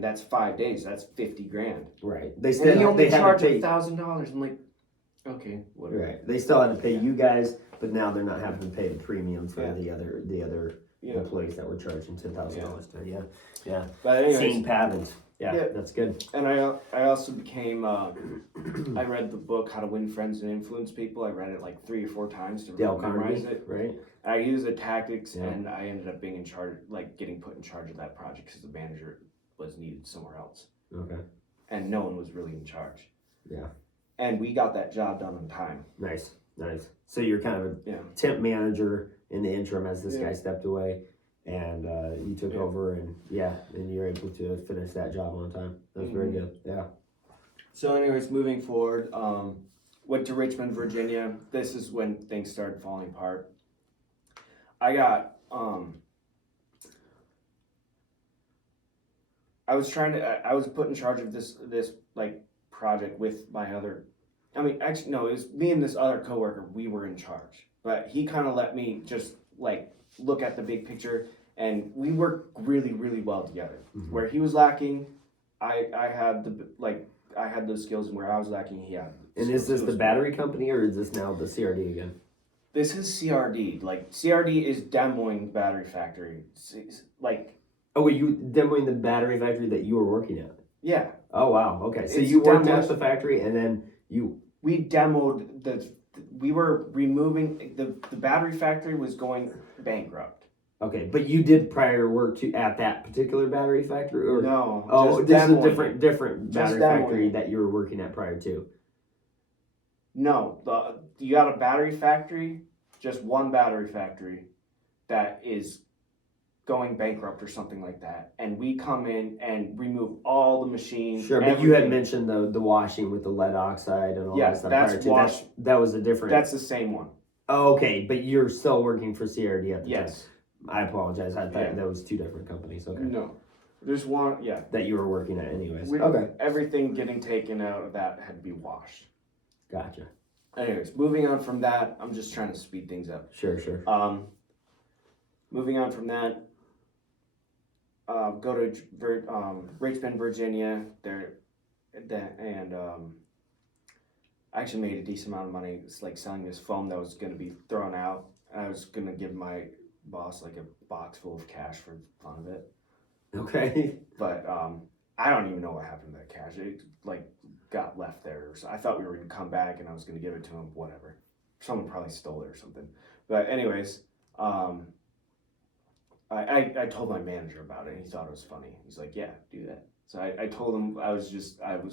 that's 5 days. That's 50 grand. Right. They And still he only they had to charged pay. $1,000. I'm like, okay, whatever. Right. They still had to pay you guys, but now they're not having to pay the premium for the other Yeah. employees that were charging $10,000. Yeah. But anyways, Same patterns. Yeah, Yeah. that's good. and I also became I read the book How to Win Friends and Influence People. I read it like 3 or 4 times to Dale memorize Carnegie, it. right? I used the tactics, Yeah. and I ended up being in charge, like getting put in charge of that project because the manager was needed somewhere else, Okay. and no one was really in charge. Yeah. And we got that job done on time. Nice. So you're kind of a Yeah. temp manager in the interim as this Yeah. guy stepped away, and you took over, and you're able to finish that job on time. That's very good. Yeah. So, anyways, moving forward, went to Richmond, Virginia. This is when things started falling apart. I got I was put in charge of this like project with my other. I mean, actually, no, it was me and this other coworker. We were in charge, but he kind of let me just like look at the big picture, and we worked really, really well together. Mhm. Where he was lacking, I had I had those skills, and where I was lacking, he had. And is this the battery company, or is this now the CRD again? This is CRD. Like CRD is Des Moines Battery Factory. Like Oh, wait, you demoing the battery factory that you were working at? Yeah. Oh, wow. Okay. So It's you worked demos. at the factory and then We demoed we were removing, the battery factory was going bankrupt. Okay, but you did prior work at that particular battery factory? Or No. oh, just this is a demoing different Just battery factory demoing. that you were working at prior to. No. You got a battery factory, just one battery factory that is going bankrupt or something like that, and we come in and remove all the machines. Sure, but you had mentioned the washing with the lead oxide and all that stuff that's prior to. wash. That was a different. That's the same one. Oh, okay, but you're still working for CRD at the time. Yes. I apologize. I thought that was two different companies. Okay. No, there's one. Yeah. That you were working at, anyways. Okay. Everything getting taken out of that had to be washed. Gotcha. Anyways, moving on from that, I'm just trying to speed things up. Sure. Moving on from that. Go to Richmond, Virginia. I actually made a decent amount of money. It's like selling this foam that was going to be thrown out. I was going to give my boss like a box full of cash for the fun of it. Okay. But I don't even know what happened to that cash. It like got left there. So I thought we were going to come back and I was going to give it to him. Whatever. Someone probably stole it or something. But anyways, I told my manager about it and he thought it was funny. He's like, yeah, do that. So I told him I was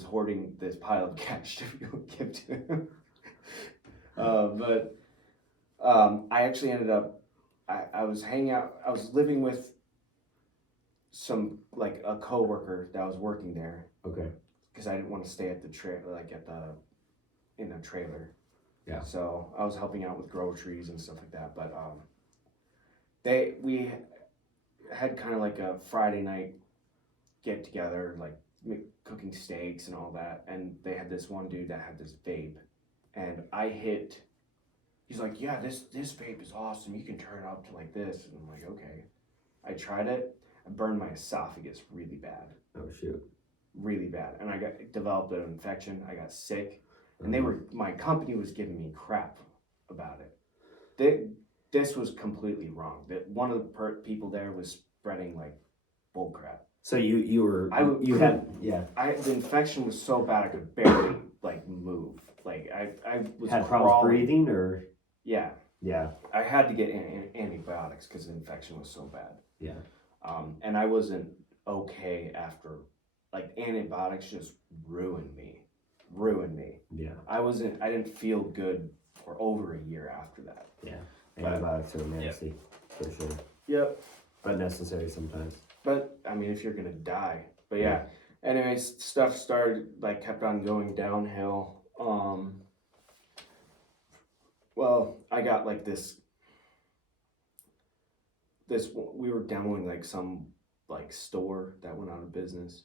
hoarding this pile of cash to give to him. But I actually ended up, I was hanging out, I was living with like a coworker that was working there. Okay. Because I didn't want to stay at the in a trailer. Yeah. So I was helping out with groceries and stuff like that. But we had kind of like a Friday night get together, like cooking steaks and all that. And they had this one dude that had this vape, and he's like, yeah, this vape is awesome. You can turn it up to like this. And I'm like, okay. I tried it. I burned my esophagus really bad. Oh shoot. Really bad. And I developed an infection. I got sick. And my company was giving me crap about it. This was completely wrong. That one of the people there was spreading like bull crap. So the infection was so bad I could barely like move. Like I was had problems breathing or yeah. I had to get antibiotics because the infection was so bad. Yeah. And I wasn't okay after, like antibiotics just ruined me. Yeah. I didn't feel good for over a year after that. Yeah. Antibiotics are nasty, for sure. Yep. But necessary sometimes. But I mean, if you're gonna die. But yeah. Anyways, stuff kept on going downhill. Well, I got like this. We were demoing like some like store that went out of business.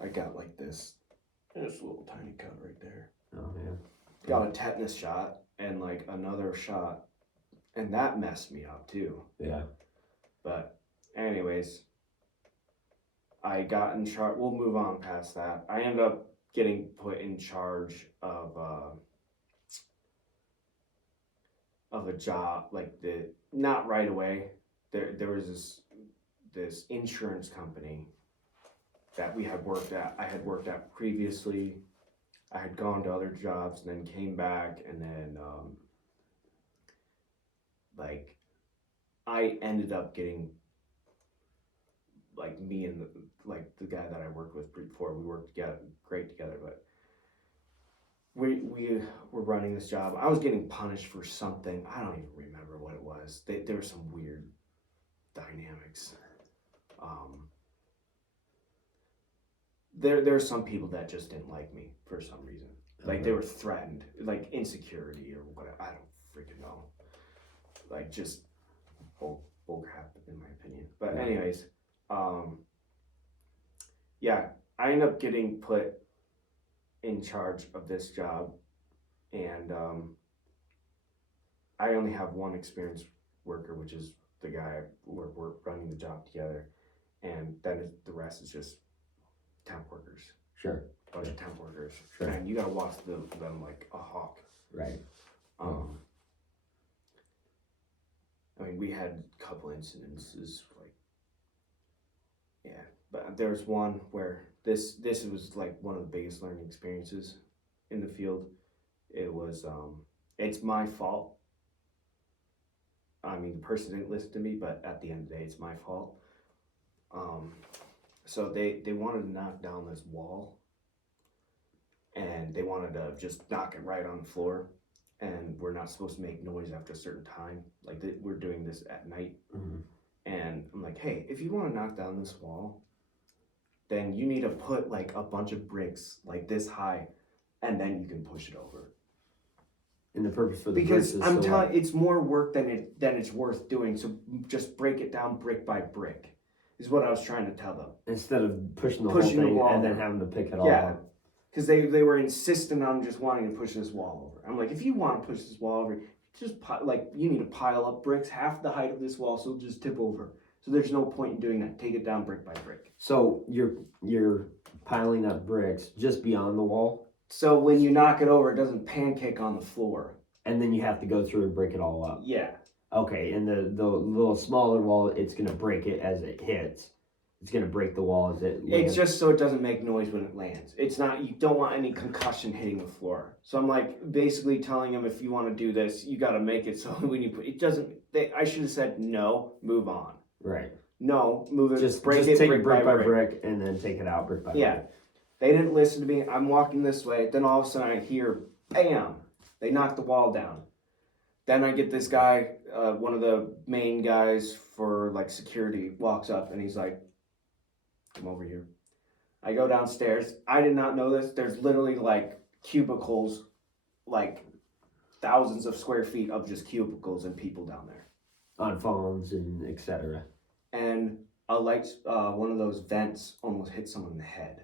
I got like this little tiny cut right there. Oh yeah. Got a tetanus shot and like another shot, and that messed me up too. Yeah. But anyways, I got in charge. We'll move on past that. I ended up getting put in charge of a job, like not right away. There was this insurance company that I had worked at previously. I had gone to other jobs and then came back, and then like I ended up getting like me and the guy that I worked with before, we worked great together, but we were running this job. I was getting punished for something. I don't even remember what it was. There were some weird dynamics. There are some people that just didn't like me for some reason. Like they were threatened, like insecurity or whatever. I don't freaking know. Like just bull crap in my opinion. But anyways, I ended up getting put in charge of this job, and I only have one experienced worker, which is the guy we're running the job together, and then the rest is just temp workers. Sure. A bunch of temp workers. Sure. And you gotta watch them like a hawk. Right. I mean, we had a couple incidences, like Yeah, but there was one where this was like one of the biggest learning experiences in the field. It was it's my fault. I mean, the person didn't listen to me, but at the end of the day, it's my fault. Um, so they wanted to knock down this wall, and they wanted to just knock it right on the floor. And we're not supposed to make noise after a certain time. Like we're doing this at night. Mm-hmm. And I'm like, hey, if you want to knock down this wall, then you need to put like a bunch of bricks like this high, and then you can push it over. And the purpose for the because bricks is I'm telling, it's more work than it's worth doing. So just break it down brick by brick, is what I was trying to tell them. Instead of pushing the whole thing and then having to pick it all up. Because they were insistent on just wanting to push this wall over. I'm like, if you want to push this wall over, just you need to pile up bricks half the height of this wall, so it'll just tip over. So there's no point in doing that. Take it down brick by brick. So you're piling up bricks just beyond the wall. So when you knock it over, it doesn't pancake on the floor. And then you have to go through and break it all up. Yeah. Okay, and the little smaller wall, it's gonna break it as it hits. It's gonna break the wall as it lands. It's just so it doesn't make noise when it lands. It's not, you don't want any concussion hitting the floor. So I'm like basically telling them, if you want to do this, you got to make it so when you put it doesn't. I should have said no, move on. Right. No, move it. Just break just it take brick it brick by brick, brick and then take it out brick by yeah. brick. They didn't listen to me. I'm walking this way. Then all of a sudden I hear, bam! They knocked the wall down. Then I get this guy, one of the main guys for like security, walks up and he's like, come over here. I go downstairs. I did not know this. There's literally like cubicles, like thousands of square feet of just cubicles and people down there. On phones and etc. And a light, one of those vents almost hit someone in the head.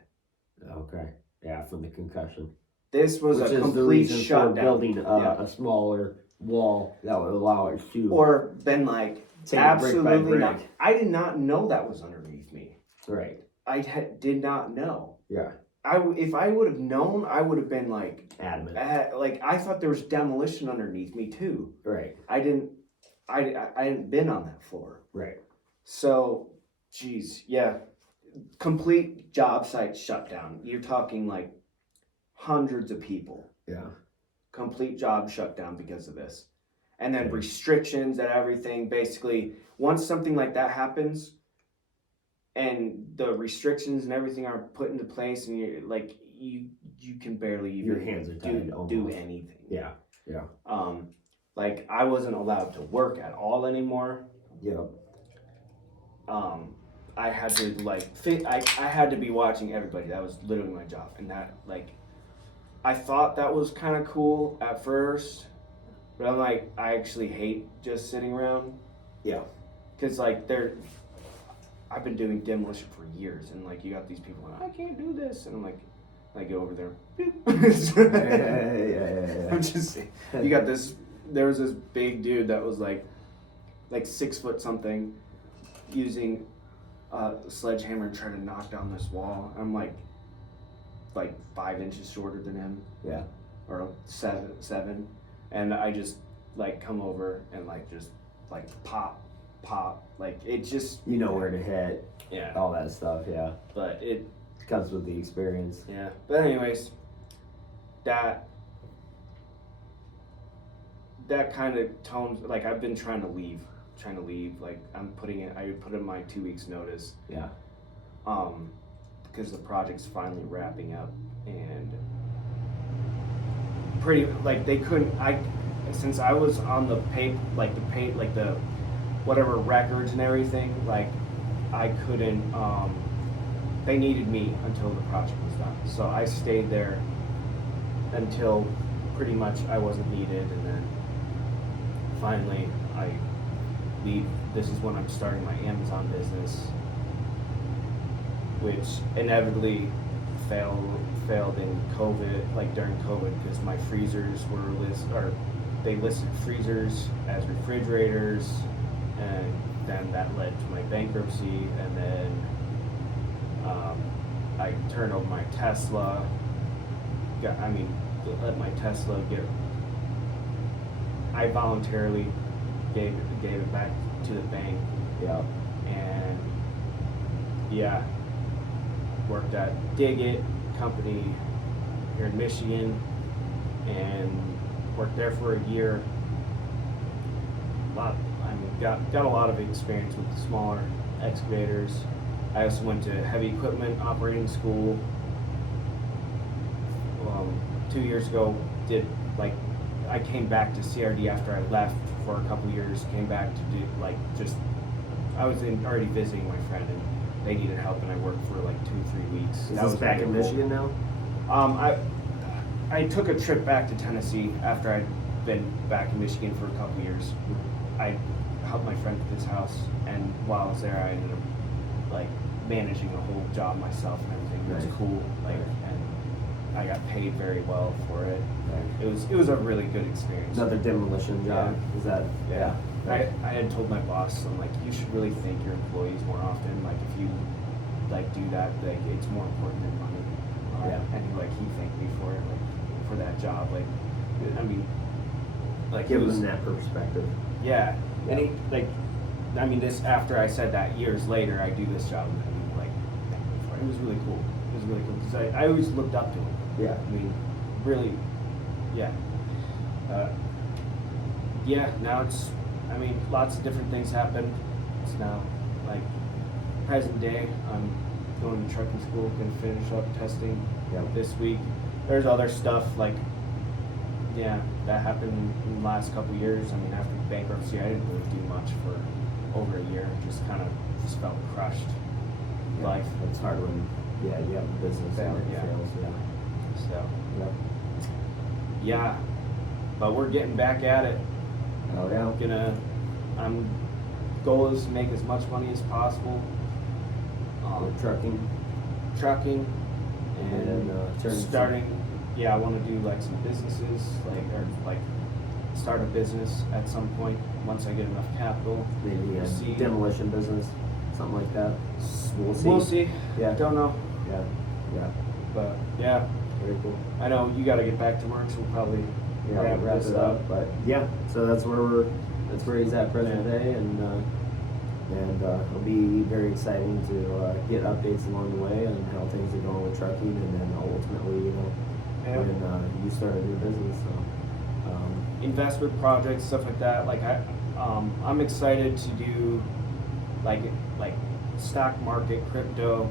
Okay. Yeah, from the concussion. This was Which a is complete the reason shutdown. for building a smaller wall that would allow it to. Or been like, take absolutely brick by brick. not. I did not know that was underneath me. Right. I did not know. Yeah. If I would have known, I would have been like adamant. Like I thought there was demolition underneath me too. Right. I hadn't been on that floor. Right. So, geez, yeah, complete job site shutdown. You're talking like hundreds of people. Yeah. Complete job shutdown because of this, and then restrictions and everything. Basically, once something like that happens, and the restrictions and everything are put into place, and you're like you can barely even your hands are tied do anything. Yeah. Yeah. Like I wasn't allowed to work at all anymore. Yeah. I had to I had to be watching everybody. That was literally my job, and that I thought that was kind of cool at first, but I'm like, I actually hate just sitting around. Yeah. Cause I've been doing demolition for years, and like you got these people like, I can't do this, and I'm like, I go over there. Yeah. I'm just saying, you got this. There was this big dude that was like 6 foot something, using a sledgehammer and trying to knock down this wall. I'm like 5 inches shorter than him. Yeah. Or seven, and I just come over and just pop, like it just. You know where to hit. Yeah. All that stuff. Yeah. But it comes with the experience. Yeah. But anyways, that kind of tones, like I've been trying to leave. Like I put in my 2 weeks notice. Yeah. Because the project's finally wrapping up, and pretty they couldn't. Since I was on the the whatever records and everything, I couldn't. They needed me until the project was done, so I stayed there until pretty much I wasn't needed, and then finally I leave. This is when I'm starting my Amazon business, which inevitably failed in COVID, during COVID, because my freezers they listed freezers as refrigerators, and then that led to my bankruptcy, and then I turned over my Tesla. Let my Tesla get. I voluntarily gave it back to the bank. Yeah. And yeah, worked at Dig It company here in Michigan, and worked there for a year. Got a lot of experience with the smaller excavators. I also went to heavy equipment operating school. 2 years ago, I came back to CRD after I left for a couple years. Came back to do I was already visiting my friend, and they needed help, and I worked for 2-3 weeks. Is this back in Michigan now? I took a trip back to Tennessee after I'd been back in Michigan for a couple years. I helped my friend with his house, and while I was there, I ended up managing the whole job myself and everything. It was Nice. cool, and I got paid very well for it. Right. It was a really good experience. Another demolition job. Yeah. Is that? Yeah. Right. I had told my boss, I'm like, you should really thank your employees more often. If you do that, it's more important than money. Yeah. And he thanked me for it, for that job. I mean, Give it was, them that perspective. yeah. And this after I said that years later, I do this job, and thank me for it. It was really cool. It was really cool because I always looked up to him. Yeah. I mean, really, yeah. Yeah, now lots of different things happen. It's now, present day, I'm going to trucking school, gonna finish up testing Yep. this week. There's other stuff, that happened in the last couple years. After bankruptcy, I didn't really do much for over a year. Just felt crushed. Yeah. Life. It's hard when you have a business Fail, and it yeah. fails. Yeah. So, Yep. yeah, but we're getting back at it. Oh yeah. Goal is to make as much money as possible. With trucking. Trucking and turn starting. Yeah, I want to do some businesses, or start a business at some point once I get enough capital. Maybe a See. demolition business, something like that. We'll see. We'll see. Yeah. Don't know, Yeah. Yeah. but yeah, Very cool. I know you got to get back to work, so we'll probably Yeah, wrap this it up. But yeah, so that's where he's at present Yeah. day, and it'll be very exciting to get updates along the way on how things are going with trucking, and then ultimately, Yeah. when you start a new business. So, investment projects, stuff like that. I'm excited to do like stock market, crypto.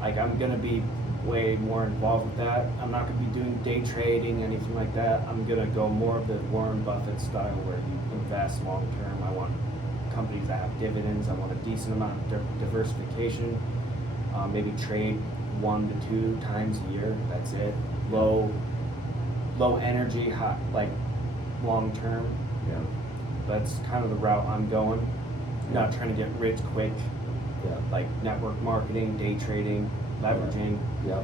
I'm gonna be way more involved with that. I'm not gonna be doing day trading, anything like that. I'm gonna go more of the Warren Buffett style, where you invest long term. I want companies that have dividends. I want a decent amount of diversification. Maybe trade 1 to 2 times a year. That's it. Low energy, hot, long term. yeah. That's kind of the route I'm going. Not trying to get rich quick. Yeah. Network marketing, day trading, leveraging. Yeah.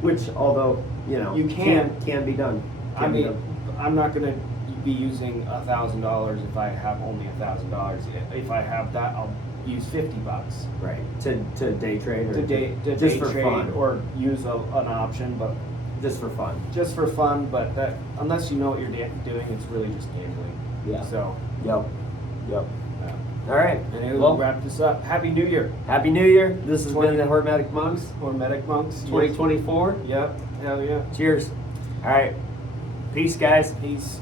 Which, although You can be done. Can be done. I'm not gonna be using $1,000 if I have only $1,000. If I have that, I'll use $50. Right. To day trade, or To day just for trade, fun. or use an option, but just for fun. just for fun. But that, unless you know what you're doing, it's really just gambling. Yeah. So, Yep. All right. and Well, we'll wrap this up. Happy New Year, Happy New Year. This has been the Hormetic Monks Hormetic monks. 2024. Yep. Hell yeah. Cheers. All right. Peace, guys. Peace.